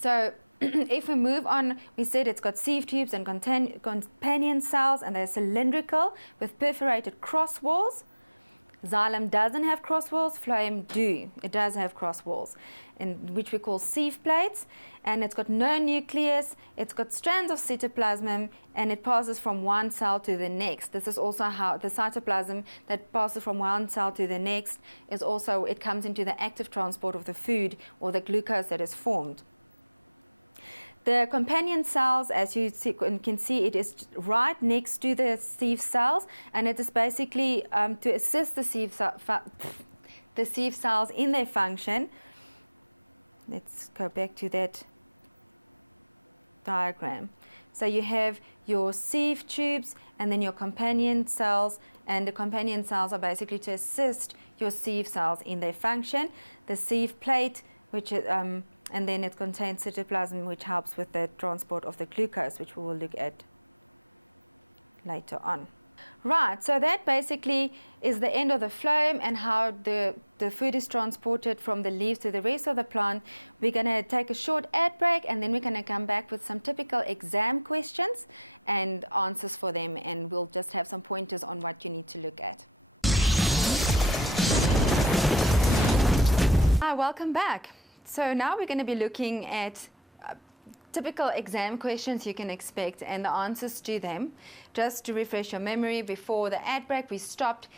So if we move on, we said it's got sieve tubes and companion cells, and they're cylindrical with perforated cross walls. Xylem doesn't have cross walls, phloem do. It does have cross walls, which we call sieve plates, and it's got no nucleus, it's got strands of cytoplasm, and it passes from one cell to the next. This is also how the cytoplasm that passes from one cell to the next is also, it comes into the active transport of the food or the glucose that is formed. The companion cells, as you can see, it is right next to the sieve cells, and it is basically to assist the sieve cells in their function. Let's go back to that diagram. So you have your sieve tubes and then your companion cells, and the companion cells are basically to assist your sieve cells in their function. The sieve plate, which is and then it contains cytoplasm, which helps with the transport of the glucose, which we will look at later on. Right, so that basically is the end of the phloem and how the food is transported from the leaves to the rest of the plant. We're going to take a short ad break, and then we're going to come back with some typical exam questions and answers for them, and we'll just have some pointers on what you need to look at. Hi, welcome back. So now we're going to be looking at typical exam questions you can expect and the answers to them. Just to refresh your memory, before the ad break, we stopped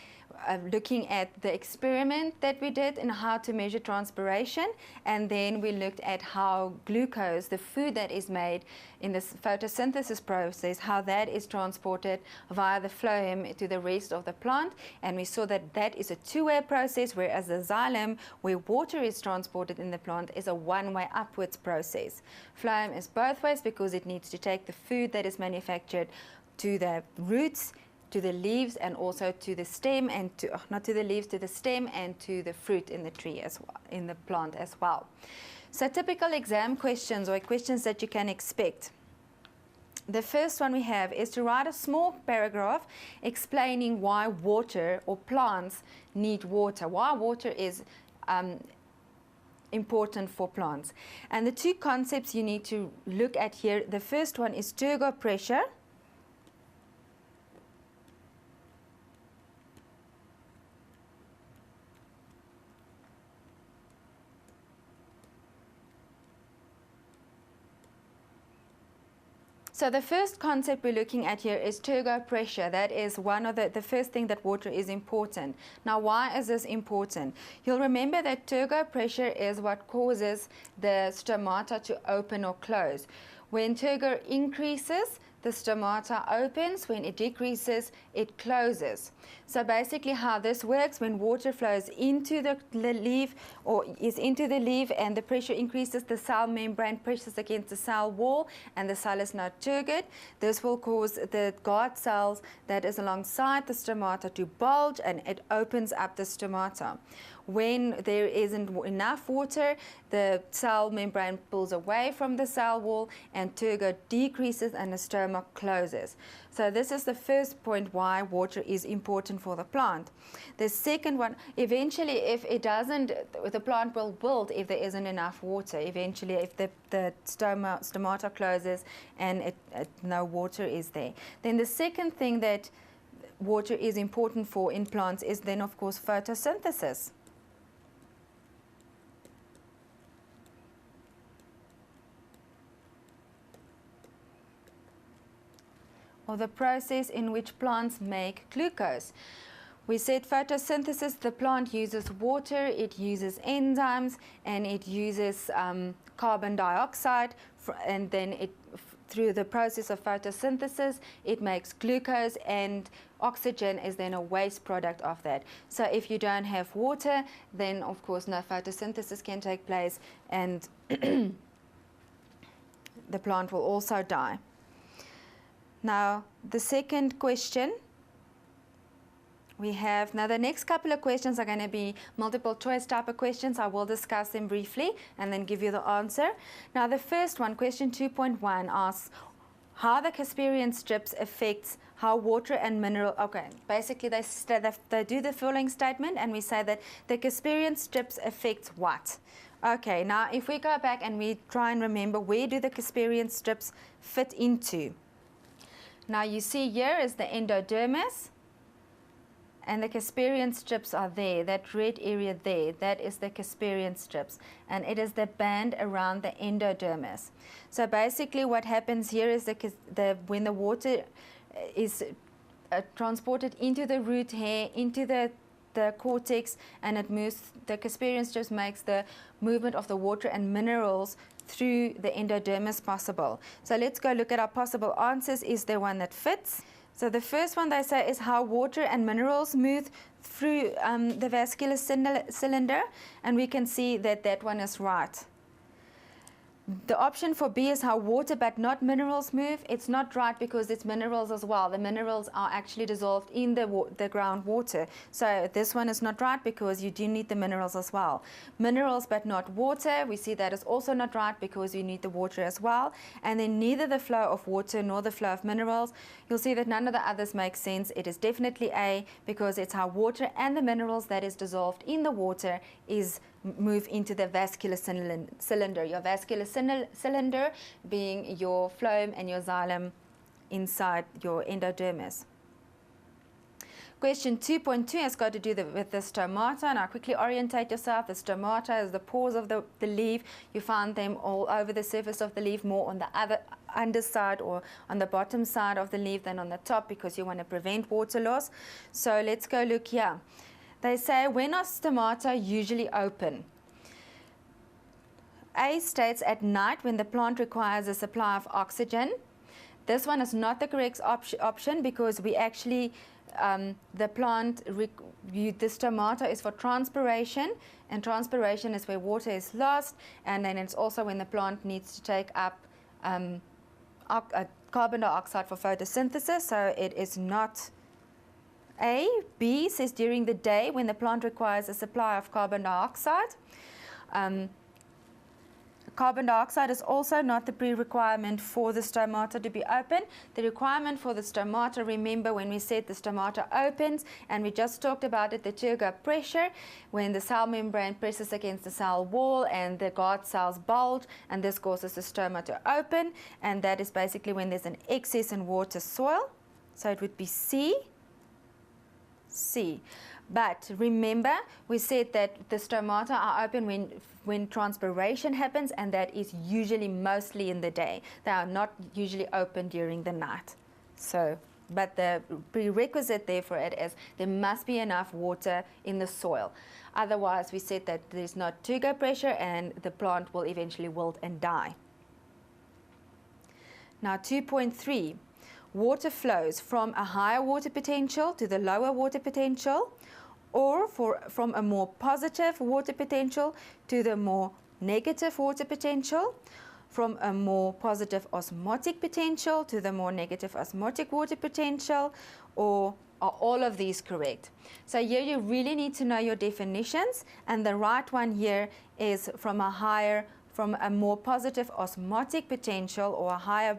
looking at the experiment that we did and how to measure transpiration, and then we looked at how glucose, the food that is made in this photosynthesis process, how that is transported via the phloem to the rest of the plant, and we saw that that is a two-way process, whereas the xylem, where water is transported in the plant, is a one-way upwards process. Phloem is both ways because it needs to take the food that is manufactured to the roots, to the leaves, and also to the stem, and to not to the leaves, to the stem and to the fruit in the tree as well, in the plant as well. So typical exam questions, or questions that you can expect. The first one we have is to write a small paragraph explaining why water or plants need water, why water is important for plants. And the two concepts you need to look at here, the first one is turgor pressure. So the first concept we're looking at here is turgor pressure. That is one of the first thing that water is important. Now, why is this important? You'll remember that turgor pressure is what causes the stomata to open or close. When turgor increases, the stomata opens. When it decreases, it closes. So basically how this works, when water flows into the leaf or is into the leaf and the pressure increases, the cell membrane presses against the cell wall and the cell is not turgid. This will cause the guard cells that is alongside the stomata to bulge, and it opens up the stomata. When there isn't enough water, the cell membrane pulls away from the cell wall and turgor decreases and the stoma closes. So this is the first point why water is important for the plant. The second one, eventually if it doesn't, the plant will wilt if there isn't enough water. Eventually if the stomata closes and no water is there. Then the second thing that water is important for in plants is then of course photosynthesis. or the process in which plants make glucose. We said photosynthesis, the plant uses water, it uses enzymes, and it uses carbon dioxide, and then through the process of photosynthesis, it makes glucose, and oxygen is then a waste product of that. So if you don't have water, then of course no photosynthesis can take place, and the plant will also die. Now, the second question we have, now the next couple of questions are going to be multiple choice type of questions. I will discuss them briefly and then give you the answer. Now the first one, question 2.1, asks how the Casparian strips affects how water and mineral, okay, basically they do the following statement, and we say that the Casparian strips affects what? Okay, now if we go back and we try and remember, where do the Casparian strips fit into? Now you see here is the endodermis, and the Casparian strips are there, that red area there, that is the Casparian strips, and it is the band around the endodermis. So basically what happens here is when the water is transported into the root hair, into the cortex, and it moves, the Casparian strips makes the movement of the water and minerals through the endodermis possible. So let's go look at our possible answers. Is there one that fits? So the first one they say is how water and minerals move through the vascular cylinder, and we can see that that one is right. The option for B is how water but not minerals move. It's not right because it's minerals as well. The minerals are actually dissolved in the groundwater. So this one is not right because you do need the minerals as well. Minerals but not water, we see that is also not right because you need the water as well. And then neither the flow of water nor the flow of minerals. You'll see that none of the others make sense. It is definitely A because it's how water and the minerals that is dissolved in the water is move into the vascular cylinder. Your vascular cylinder being your phloem and your xylem inside your endodermis. Question 2.2 has got to do with the stomata. Now quickly orientate yourself. The stomata is the pores of the leaf. You find them all over the surface of the leaf, more on the underside or on the bottom side of the leaf than on the top, because you want to prevent water loss. So let's go look here. They say, when are stomata usually open? A states at night when the plant requires a supply of oxygen. This one is not the correct option because we actually, the stomata is for transpiration, and transpiration is where water is lost, and then it's also when the plant needs to take up carbon dioxide for photosynthesis, so it is not A. B says during the day when the plant requires a supply of carbon dioxide. Carbon dioxide is also not the pre-requirement for the stomata to be open. The requirement for the stomata, remember when we said the stomata opens, and we just talked about it, the Turgot pressure, when the cell membrane presses against the cell wall and the guard cells bulge, and this causes the stoma to open, and that is basically when there's an excess in water soil. So it would be C. But remember, we said that the stomata are open when transpiration happens, and that is usually mostly in the day. They are not usually open during the night. So, but the prerequisite there for it is there must be enough water in the soil. Otherwise, we said that there's not Turgot pressure and the plant will eventually wilt and die. Now 2.3. Water flows from a higher water potential to the lower water potential, or from a more positive water potential to the more negative water potential, from a more positive osmotic potential to the more negative osmotic water potential, or are all of these correct? So here you really need to know your definitions, and the right one here is from a more positive osmotic potential or a higher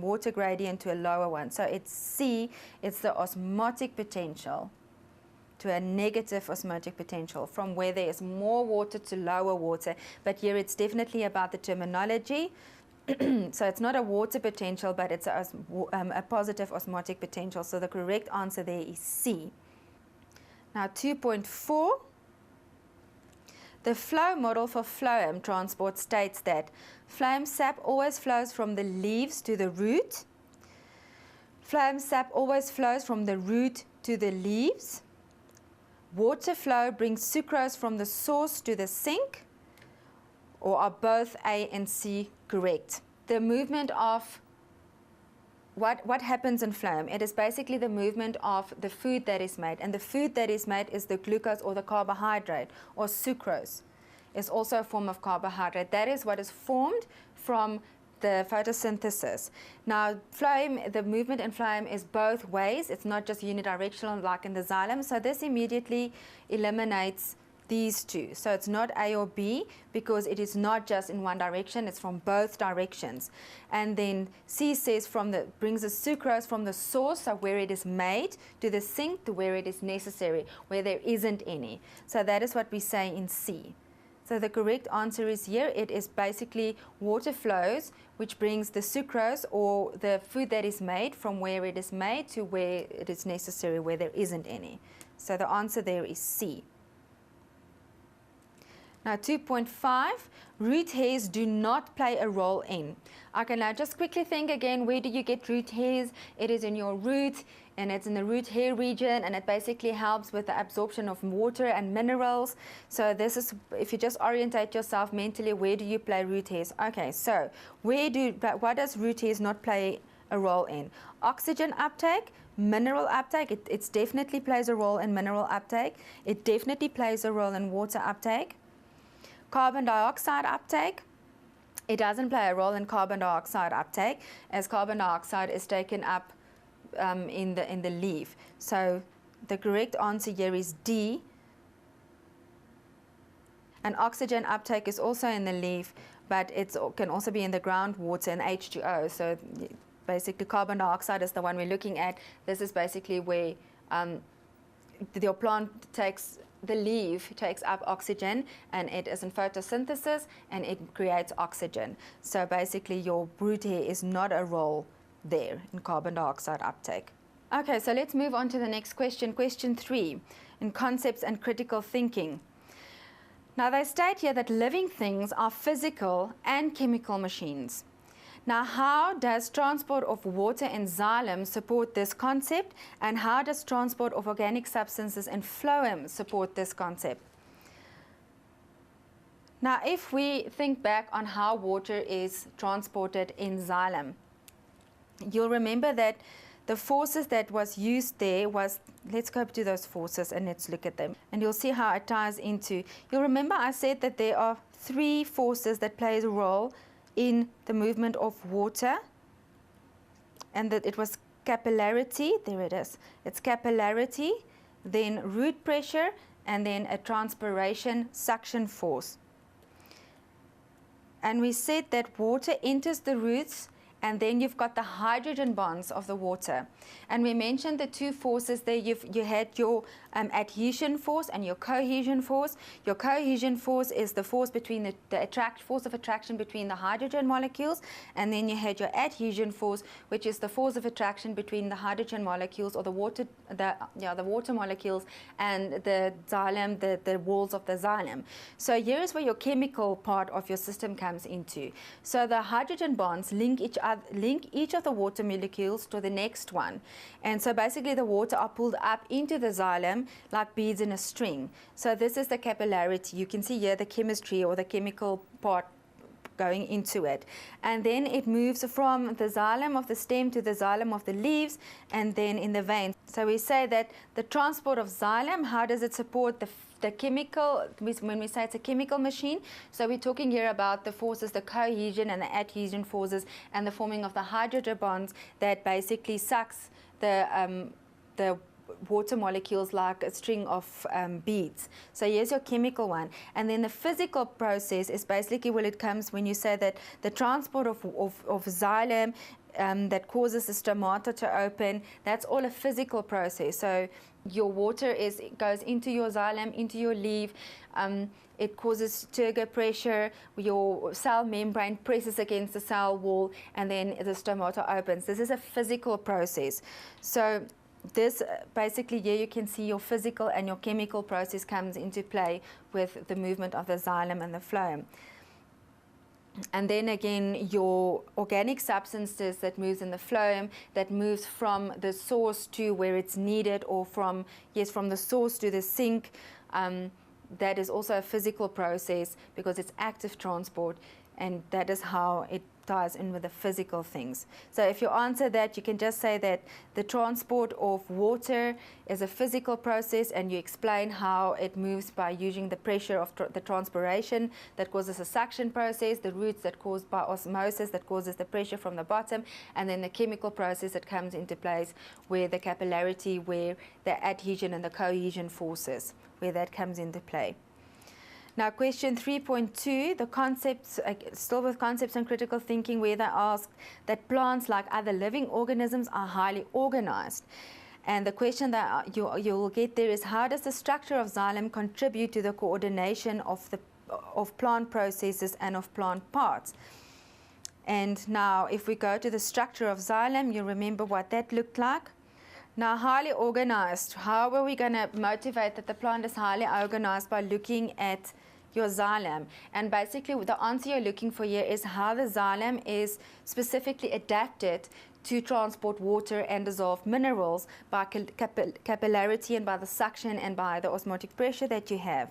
water gradient to a lower one. So it's C, it's the osmotic potential to a negative osmotic potential, from where there is more water to lower water. But here it's definitely about the terminology. So it's not a water potential, but it's a positive osmotic potential. So the correct answer there is C. Now 2.4. The flow model for phloem transport states that phloem sap always flows from the leaves to the root. Phloem sap always flows from the root to the leaves. Water flow brings sucrose from the source to the sink. Or are both A and C correct? The movement of what happens in phloem? It is basically the movement of the food that is made. And the food that is made is the glucose or the carbohydrate, or sucrose. Is also a form of carbohydrate. That is what is formed from the photosynthesis. Now, phloem, the movement in phloem is both ways. It's not just unidirectional like in the xylem. So this immediately eliminates these two. So it's not A or B because it is not just in one direction, it's from both directions. And then C says brings the sucrose from the source, so where it is made, to the sink, to where it is necessary, where there isn't any. So that is what we say in C. So the correct answer is here. It is basically water flows, which brings the sucrose or the food that is made from where it is made to where it is necessary, where there isn't any. So the answer there is C. Now 2.5, root hairs do not play a role in. Okay, now just quickly think again, where do you get root hairs? It is in your root, and it's in the root hair region, and it basically helps with the absorption of water and minerals. So this is, if you just orientate yourself mentally, where do you play root hairs? Okay, so what does root hairs not play a role in? Oxygen uptake, mineral uptake, it definitely plays a role in mineral uptake. It definitely plays a role in water uptake. Carbon dioxide uptake, it doesn't play a role in carbon dioxide uptake, as carbon dioxide is taken up in the leaf. So the correct answer here is D. And oxygen uptake is also in the leaf, but it can also be in the groundwater and H2O. So basically carbon dioxide is the one we're looking at. This is basically where your plant the leaf takes up oxygen, and it is in photosynthesis, and it creates oxygen. So basically your root hair is not a role there in carbon dioxide uptake. Okay, so let's move on to the next question, question 3, in concepts and critical thinking. Now they state here that living things are physical and chemical machines. Now, how does transport of water in xylem support this concept, and how does transport of organic substances in phloem support this concept? Now, if we think back on how water is transported in xylem, you'll remember that the forces that was used there was, let's go to those forces and let's look at them. And you'll see how it ties into, you'll remember I said that there are 3 forces that play a role in the movement of water, and that it was capillarity, there it is, it's capillarity, then root pressure, and then a transpiration suction force. And we said that water enters the roots, and then you've got the hydrogen bonds of the water. And we mentioned the 2 forces there. You had your adhesion force and your cohesion force. Your cohesion force is the force between the force of attraction between the hydrogen molecules, and then you had your adhesion force, which is the force of attraction between the hydrogen molecules, or the water molecules, and the xylem, the walls of the xylem. So here's where your chemical part of your system comes into. So the hydrogen bonds link each of the water molecules to the next one. And so basically the water are pulled up into the xylem like beads in a string. So this is the capillarity. You can see here the chemistry or the chemical part going into it. And then it moves from the xylem of the stem to the xylem of the leaves, and then in the vein. So we say that the transport of xylem, how does it support the chemical, when we say it's a chemical machine? So we're talking here about the forces, the cohesion and the adhesion forces, and the forming of the hydrogen bonds that basically sucks the water molecules like a string of beads. So here's your chemical one. And then the physical process is basically when it comes, when you say that the transport of xylem that causes the stomata to open, that's all a physical process. So your water goes into your xylem, into your leaf. It causes turgor pressure. Your cell membrane presses against the cell wall, and then the stomata opens. This is a physical process. So this basically, here you can see your physical and your chemical process comes into play with the movement of the xylem and the phloem. And then again, your organic substances that moves in the phloem, that moves from the source to where it's needed, or from the source to the sink. That is also a physical process because it's active transport, and that is how it ties in with the physical things. So if you answer that, you can just say that the transport of water is a physical process, and you explain how it moves by using the pressure of the transpiration that causes a suction process, the roots that caused by osmosis that causes the pressure from the bottom, and then the chemical process that comes into place where the capillarity, where the adhesion and the cohesion forces, where that comes into play. Now, question 3.2, the concepts, still with concepts and critical thinking, where they ask that plants, like other living organisms, are highly organized. And the question that you will get there is, how does the structure of xylem contribute to the coordination of plant processes and of plant parts? And now, if we go to the structure of xylem, you remember what that looked like. Now, highly organized, how are we going to motivate that the plant is highly organized? By looking at your xylem. And basically, the answer you're looking for here is how the xylem is specifically adapted to transport water and dissolve minerals by capillarity and by the suction and by the osmotic pressure that you have.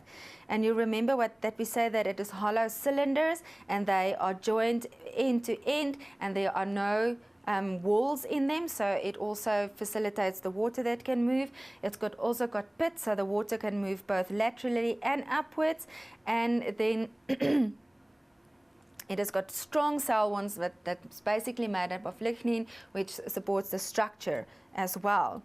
And you remember that we say that it is hollow cylinders, and they are joined end to end, and there are no walls in them, so it also facilitates the water that can move. It's also got pits, so the water can move both laterally and upwards. And then it has got strong cell walls that's basically made up of lignin, which supports the structure as well.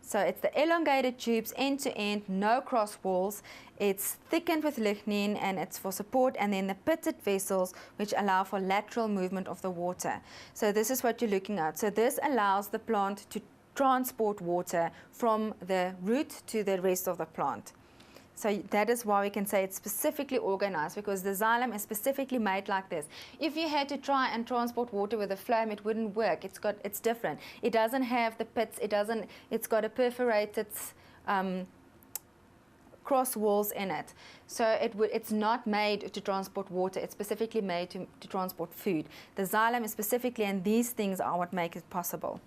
So it's the elongated tubes end to end, no cross walls. It's thickened with lignin, and it's for support, and then the pitted vessels, which allow for lateral movement of the water. So this is what you're looking at. So this allows the plant to transport water from the root to the rest of the plant. So that is why we can say it's specifically organized, because the xylem is specifically made like this. If you had to try and transport water with a phloem, it wouldn't work. It's different. It doesn't have the pits. It's got a perforated cross walls in it. So it's not made to transport water. It's specifically made to transport food. The xylem is specifically, and these things are what make it possible.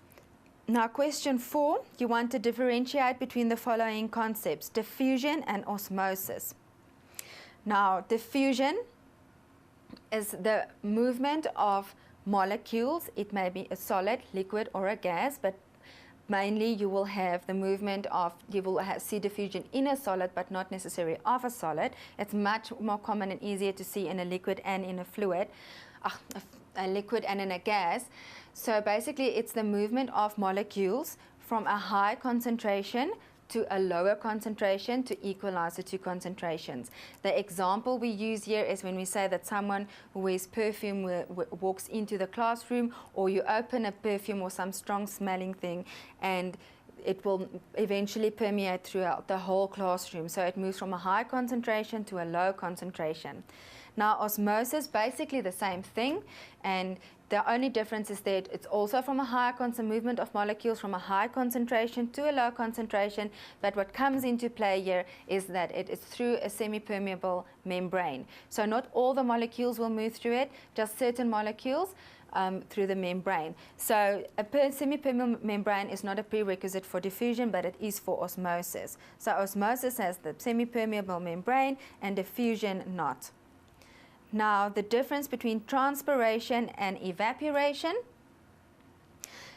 Now, question 4, you want to differentiate between the following concepts: diffusion and osmosis. Now, diffusion is the movement of molecules. It may be a solid, liquid, or a gas, but mainly you will have the movement of, see diffusion in a solid, but not necessarily of a solid. It's much more common and easier to see in a liquid and in a fluid, a liquid and in a gas. So basically, it's the movement of molecules from a high concentration to a lower concentration to equalize the two concentrations. The example we use here is when we say that someone who wears perfume walks into the classroom, or you open a perfume or some strong smelling thing, and it will eventually permeate throughout the whole classroom. So it moves from a high concentration to a low concentration. Now, osmosis, basically the same thing, and the only difference is that it's also from a higher movement of molecules from a high concentration to a low concentration, but what comes into play here is that it is through a semi-permeable membrane. So not all the molecules will move through it, just certain molecules through the membrane. So a semi-permeable membrane is not a prerequisite for diffusion, but it is for osmosis. So osmosis has the semi-permeable membrane and diffusion not. Now, the difference between transpiration and evaporation.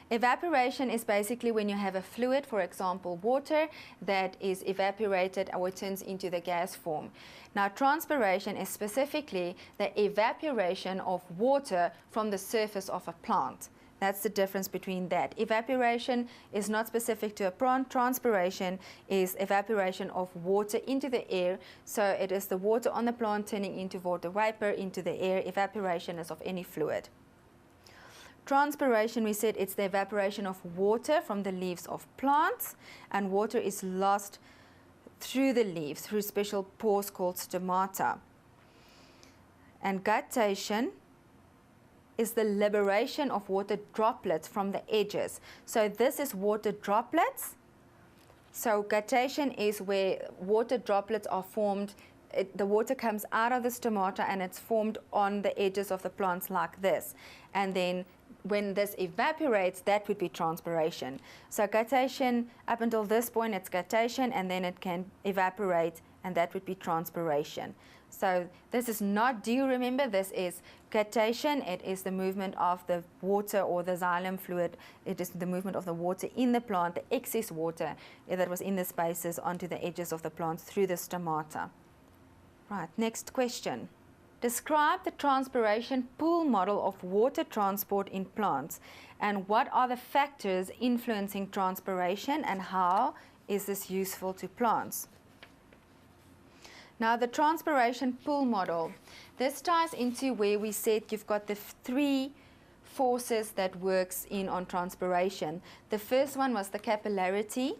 Evaporation is basically when you have a fluid, for example water, that is evaporated or turns into the gas form. Now, transpiration is specifically the evaporation of water from the surface of a plant. That's the difference between that. Evaporation is not specific to a plant. Transpiration is evaporation of water into the air. So it is the water on the plant turning into water vapor into the air. Evaporation is of any fluid. Transpiration, we said it's the evaporation of water from the leaves of plants, and water is lost through the leaves through special pores called stomata. And guttation is the liberation of water droplets from the edges. So this is water droplets. So guttation is where water droplets are formed the water comes out of the stomata and it's formed on the edges of the plants like this. And then when this evaporates, that would be transpiration. So guttation, up until this point, it's guttation, and then it can evaporate, and that would be transpiration. So this is not, do you remember, this is guttation. It is the movement of the water or the xylem fluid. It is the movement of the water in the plant, the excess water that was in the spaces onto the edges of the plant through the stomata. Right, next question. Describe the transpiration pool model of water transport in plants, and what are the factors influencing transpiration, and how is this useful to plants? Now, the transpiration pool model, this ties into where we said you've got the three forces that works in on transpiration. The first one was the capillarity.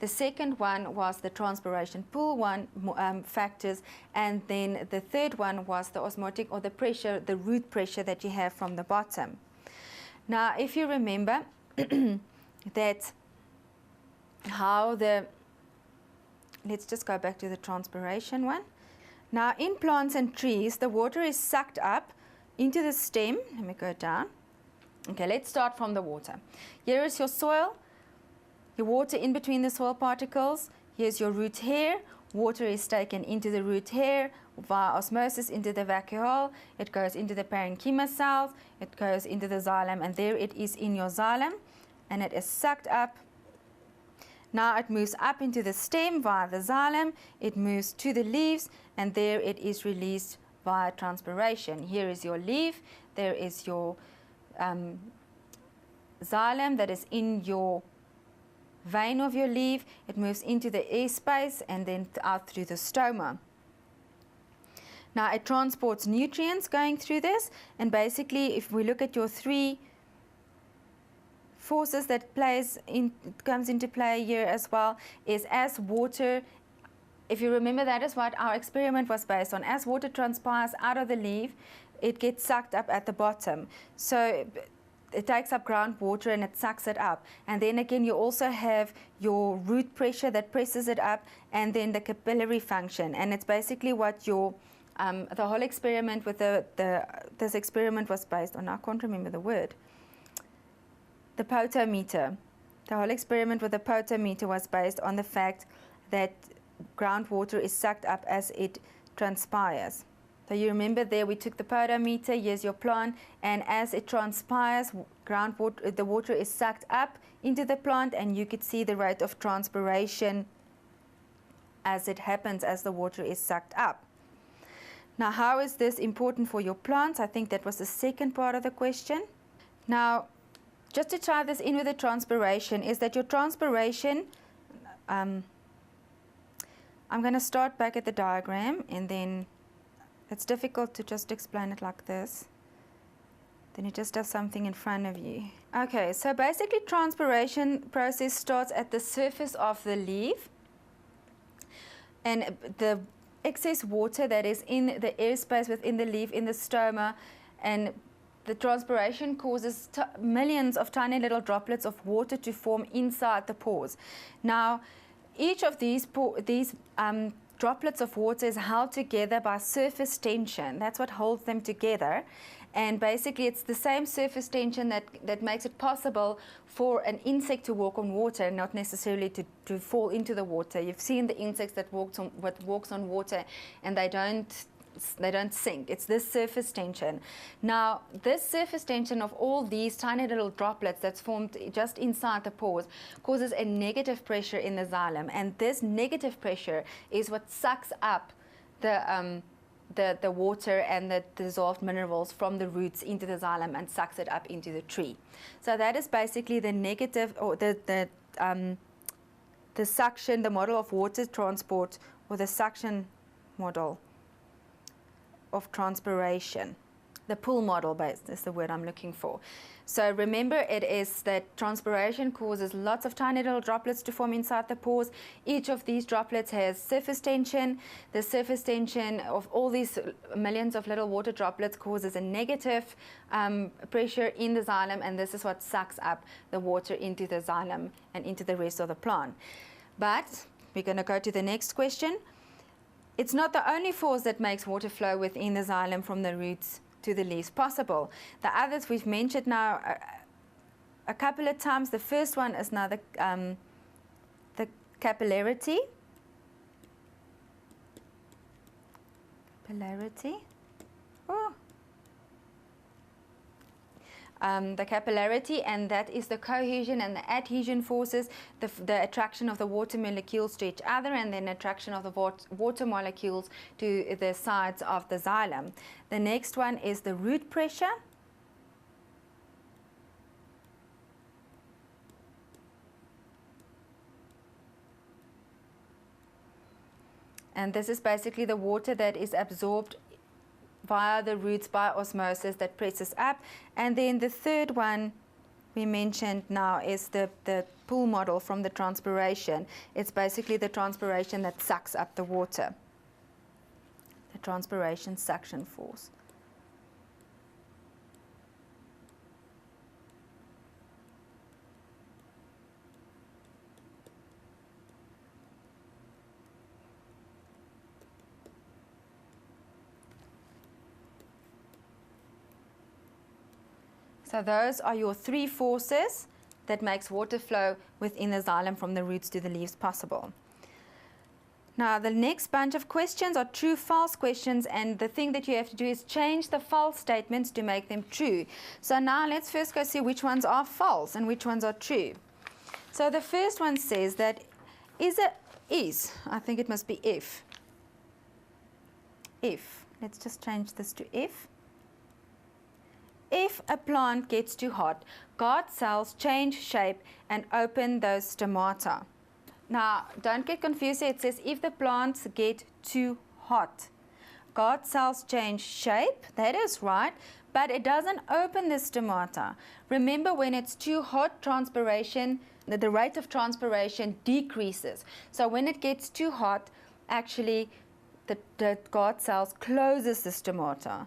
The second one was the transpiration pool factors, and then the third one was the osmotic, or the pressure, the root pressure that you have from the bottom. Now, if you remember that how the, let's just go back to the transpiration one. Now, in plants and trees, the water is sucked up into the stem. Let me go down. Okay, let's start from the water. Here is your soil. Your water in between the soil particles. Here's your root hair. Water is taken into the root hair via osmosis into the vacuole. It goes into the parenchyma cells. It goes into the xylem, and there it is in your xylem, and it is sucked up. Now it moves up into the stem via the xylem. It moves to the leaves, and there it is released via transpiration. Here is your leaf. There is your xylem that is in your vein of your leaf. It moves into the air space and then out through the stoma. Now it transports nutrients going through this, and basically if we look at your three forces that comes into play here as well, is as water, if you remember, that is what our experiment was based on. As water transpires out of the leaf, it gets sucked up at the bottom. So it takes up groundwater and it sucks it up. And then again, you also have your root pressure that presses it up, and then the capillary function. And it's basically what your, the whole experiment with this experiment was based on. I can't remember the word. The potometer. The whole experiment with the potometer was based on the fact that groundwater is sucked up as it transpires. So you remember there we took the potometer, here's your plant, and as it transpires, groundwater, the water is sucked up into the plant, and you could see the rate of transpiration as it happens as the water is sucked up. Now, how is this important for your plants? I think that was the second part of the question. Now, just to tie this in with the transpiration, is that your transpiration, I'm going to start back at the diagram, and then it's difficult to just explain it like this. Then you just have something in front of you. Okay, so basically transpiration process starts at the surface of the leaf, and the excess water that is in the airspace within the leaf, in the stoma, and the transpiration causes millions of tiny little droplets of water to form inside the pores. Now, each of these droplets of water is held together by surface tension. That's what holds them together. And basically it's the same surface tension that makes it possible for an insect to walk on water, not necessarily to fall into the water. You've seen the insects that walks on water, and they don't sink. It's this surface tension. Now, this surface tension of all these tiny little droplets that's formed just inside the pores causes a negative pressure in the xylem, and this negative pressure is what sucks up the water and the dissolved minerals from the roots into the xylem and sucks it up into the tree. So that is basically the negative, or the suction, the model of water transport, or the suction model of transpiration. The pool model based is the word I'm looking for. So remember, it is that transpiration causes lots of tiny little droplets to form inside the pores. Each of these droplets has surface tension. The surface tension of all these millions of little water droplets causes a negative pressure in the xylem, and this is what sucks up the water into the xylem and into the rest of the plant. But we're going to go to the next question. It's not the only force that makes water flow within the xylem from the roots to the leaves possible. The others we've mentioned now a couple of times. The first one is now the capillarity. The capillarity, and that is the cohesion and the adhesion forces, the attraction of the water molecules to each other, and then attraction of the water molecules to the sides of the xylem. The next one is the root pressure. And this is basically the water that is absorbed via the roots by osmosis that presses up. And then the third one we mentioned now is the pool model from the transpiration. It's basically the transpiration that sucks up the water. The transpiration suction force. So those are your three forces that makes water flow within the xylem from the roots to the leaves possible. Now the next bunch of questions are true false questions, and the thing that you have to do is change the false statements to make them true. So now let's first go see which ones are false and which ones are true. So the first one says that I think it must be if, let's just change this to if a plant gets too hot, guard cells change shape and open those stomata. Now, don't get confused. It says if the plants get too hot, guard cells change shape. That is right, but it doesn't open the stomata. Remember, when it's too hot, transpiration, the rate of transpiration decreases. So when it gets too hot, actually, the guard cells closes the stomata.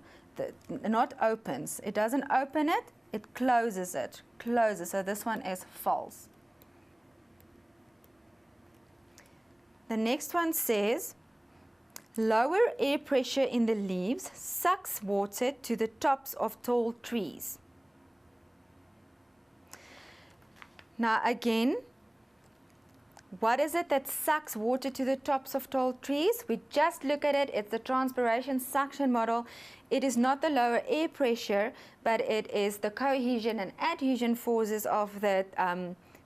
Not opens. It doesn't open it, it closes it. So this one is false. The next one says, lower air pressure in the leaves sucks water to the tops of tall trees. Now again, what is it that sucks water to the tops of tall trees? We just look at it. It's the transpiration suction model. It is not the lower air pressure, but it is the cohesion and adhesion forces of the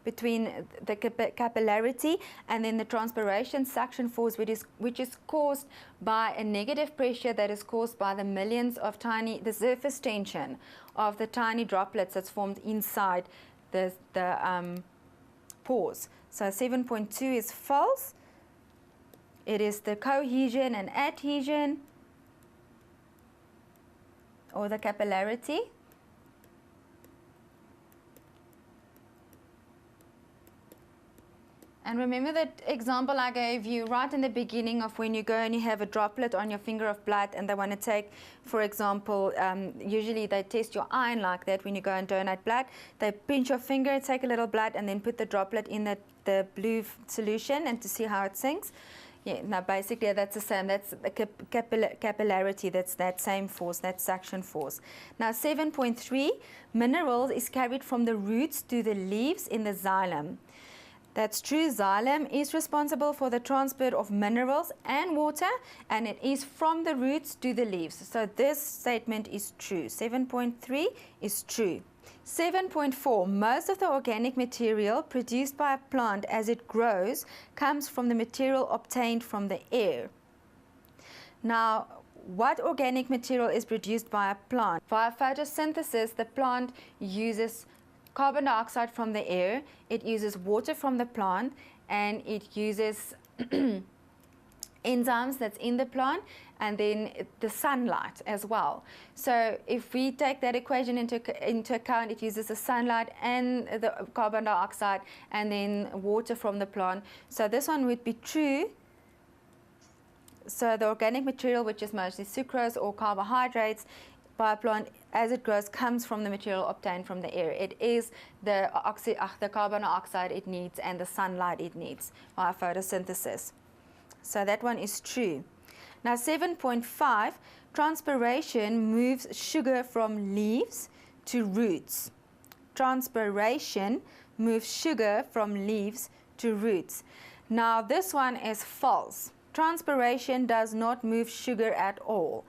between the capillarity and then the transpiration suction force, which is caused by a negative pressure that is caused by the millions of the surface tension of the tiny droplets that's formed inside the pores. So 7.2 is false. It is the cohesion and adhesion, or the capillarity. And remember that example I gave you right in the beginning of when you go and you have a droplet on your finger of blood and they want to take, for example, usually they test your iron like that when you go and donate blood. They pinch your finger, take a little blood, and then put the droplet in the blue solution and to see how it sinks. Yeah, now basically that's the same. That's the capillarity. That's that same force, that suction force. Now 7.3, minerals is carried from the roots to the leaves in the xylem. That's true. Xylem is responsible for the transport of minerals and water, and it is from the roots to the leaves. So this statement is true. 7.3 is true. 7.4, most of the organic material produced by a plant as it grows comes from the material obtained from the air. Now, what organic material is produced by a plant? Via photosynthesis, the plant uses carbon dioxide from the air, it uses water from the plant, and it uses enzymes that's in the plant, and then the sunlight as well. So if we take that equation into account, it uses the sunlight and the carbon dioxide and then water from the plant. So this one would be true. So the organic material, which is mostly sucrose or carbohydrates, by a plant as it grows comes from the material obtained from the air. It is the carbon dioxide it needs and the sunlight it needs via photosynthesis. So that one is true. Now 7.5, transpiration moves sugar from leaves to roots. Transpiration moves sugar from leaves to roots. Now this one is false. Transpiration does not move sugar at all.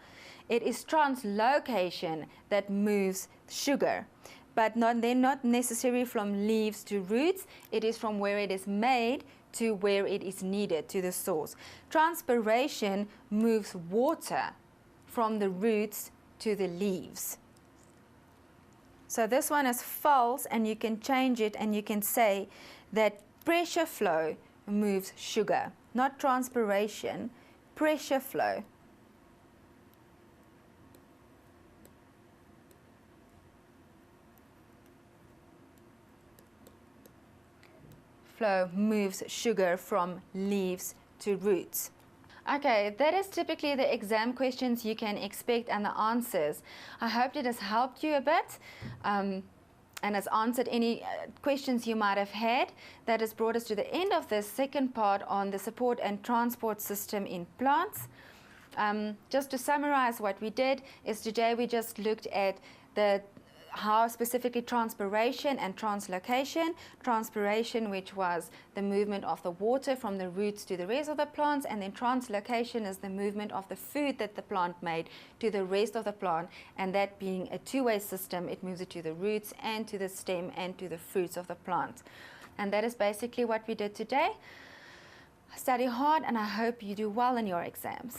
It is translocation that moves sugar, but they're not necessarily from leaves to roots. It is from where it is made to where it is needed, to the source. Transpiration moves water from the roots to the leaves. So this one is false, and you can change it and you can say that pressure flow moves sugar, not transpiration, pressure flow. Flow moves sugar from leaves to roots. Okay, that is typically the exam questions you can expect and the answers. I hope it has helped you a bit and has answered any questions you might have had. That has brought us to the end of the second part on the support and transport system in plants. Just to summarize what we did is today we just looked at how specifically transpiration and translocation. Transpiration, which was the movement of the water from the roots to the rest of the plants, and then translocation is the movement of the food that the plant made to the rest of the plant, and that being a two-way system, it moves it to the roots and to the stem and to the fruits of the plant. And that is basically what we did today. Study hard, and I hope you do well in your exams.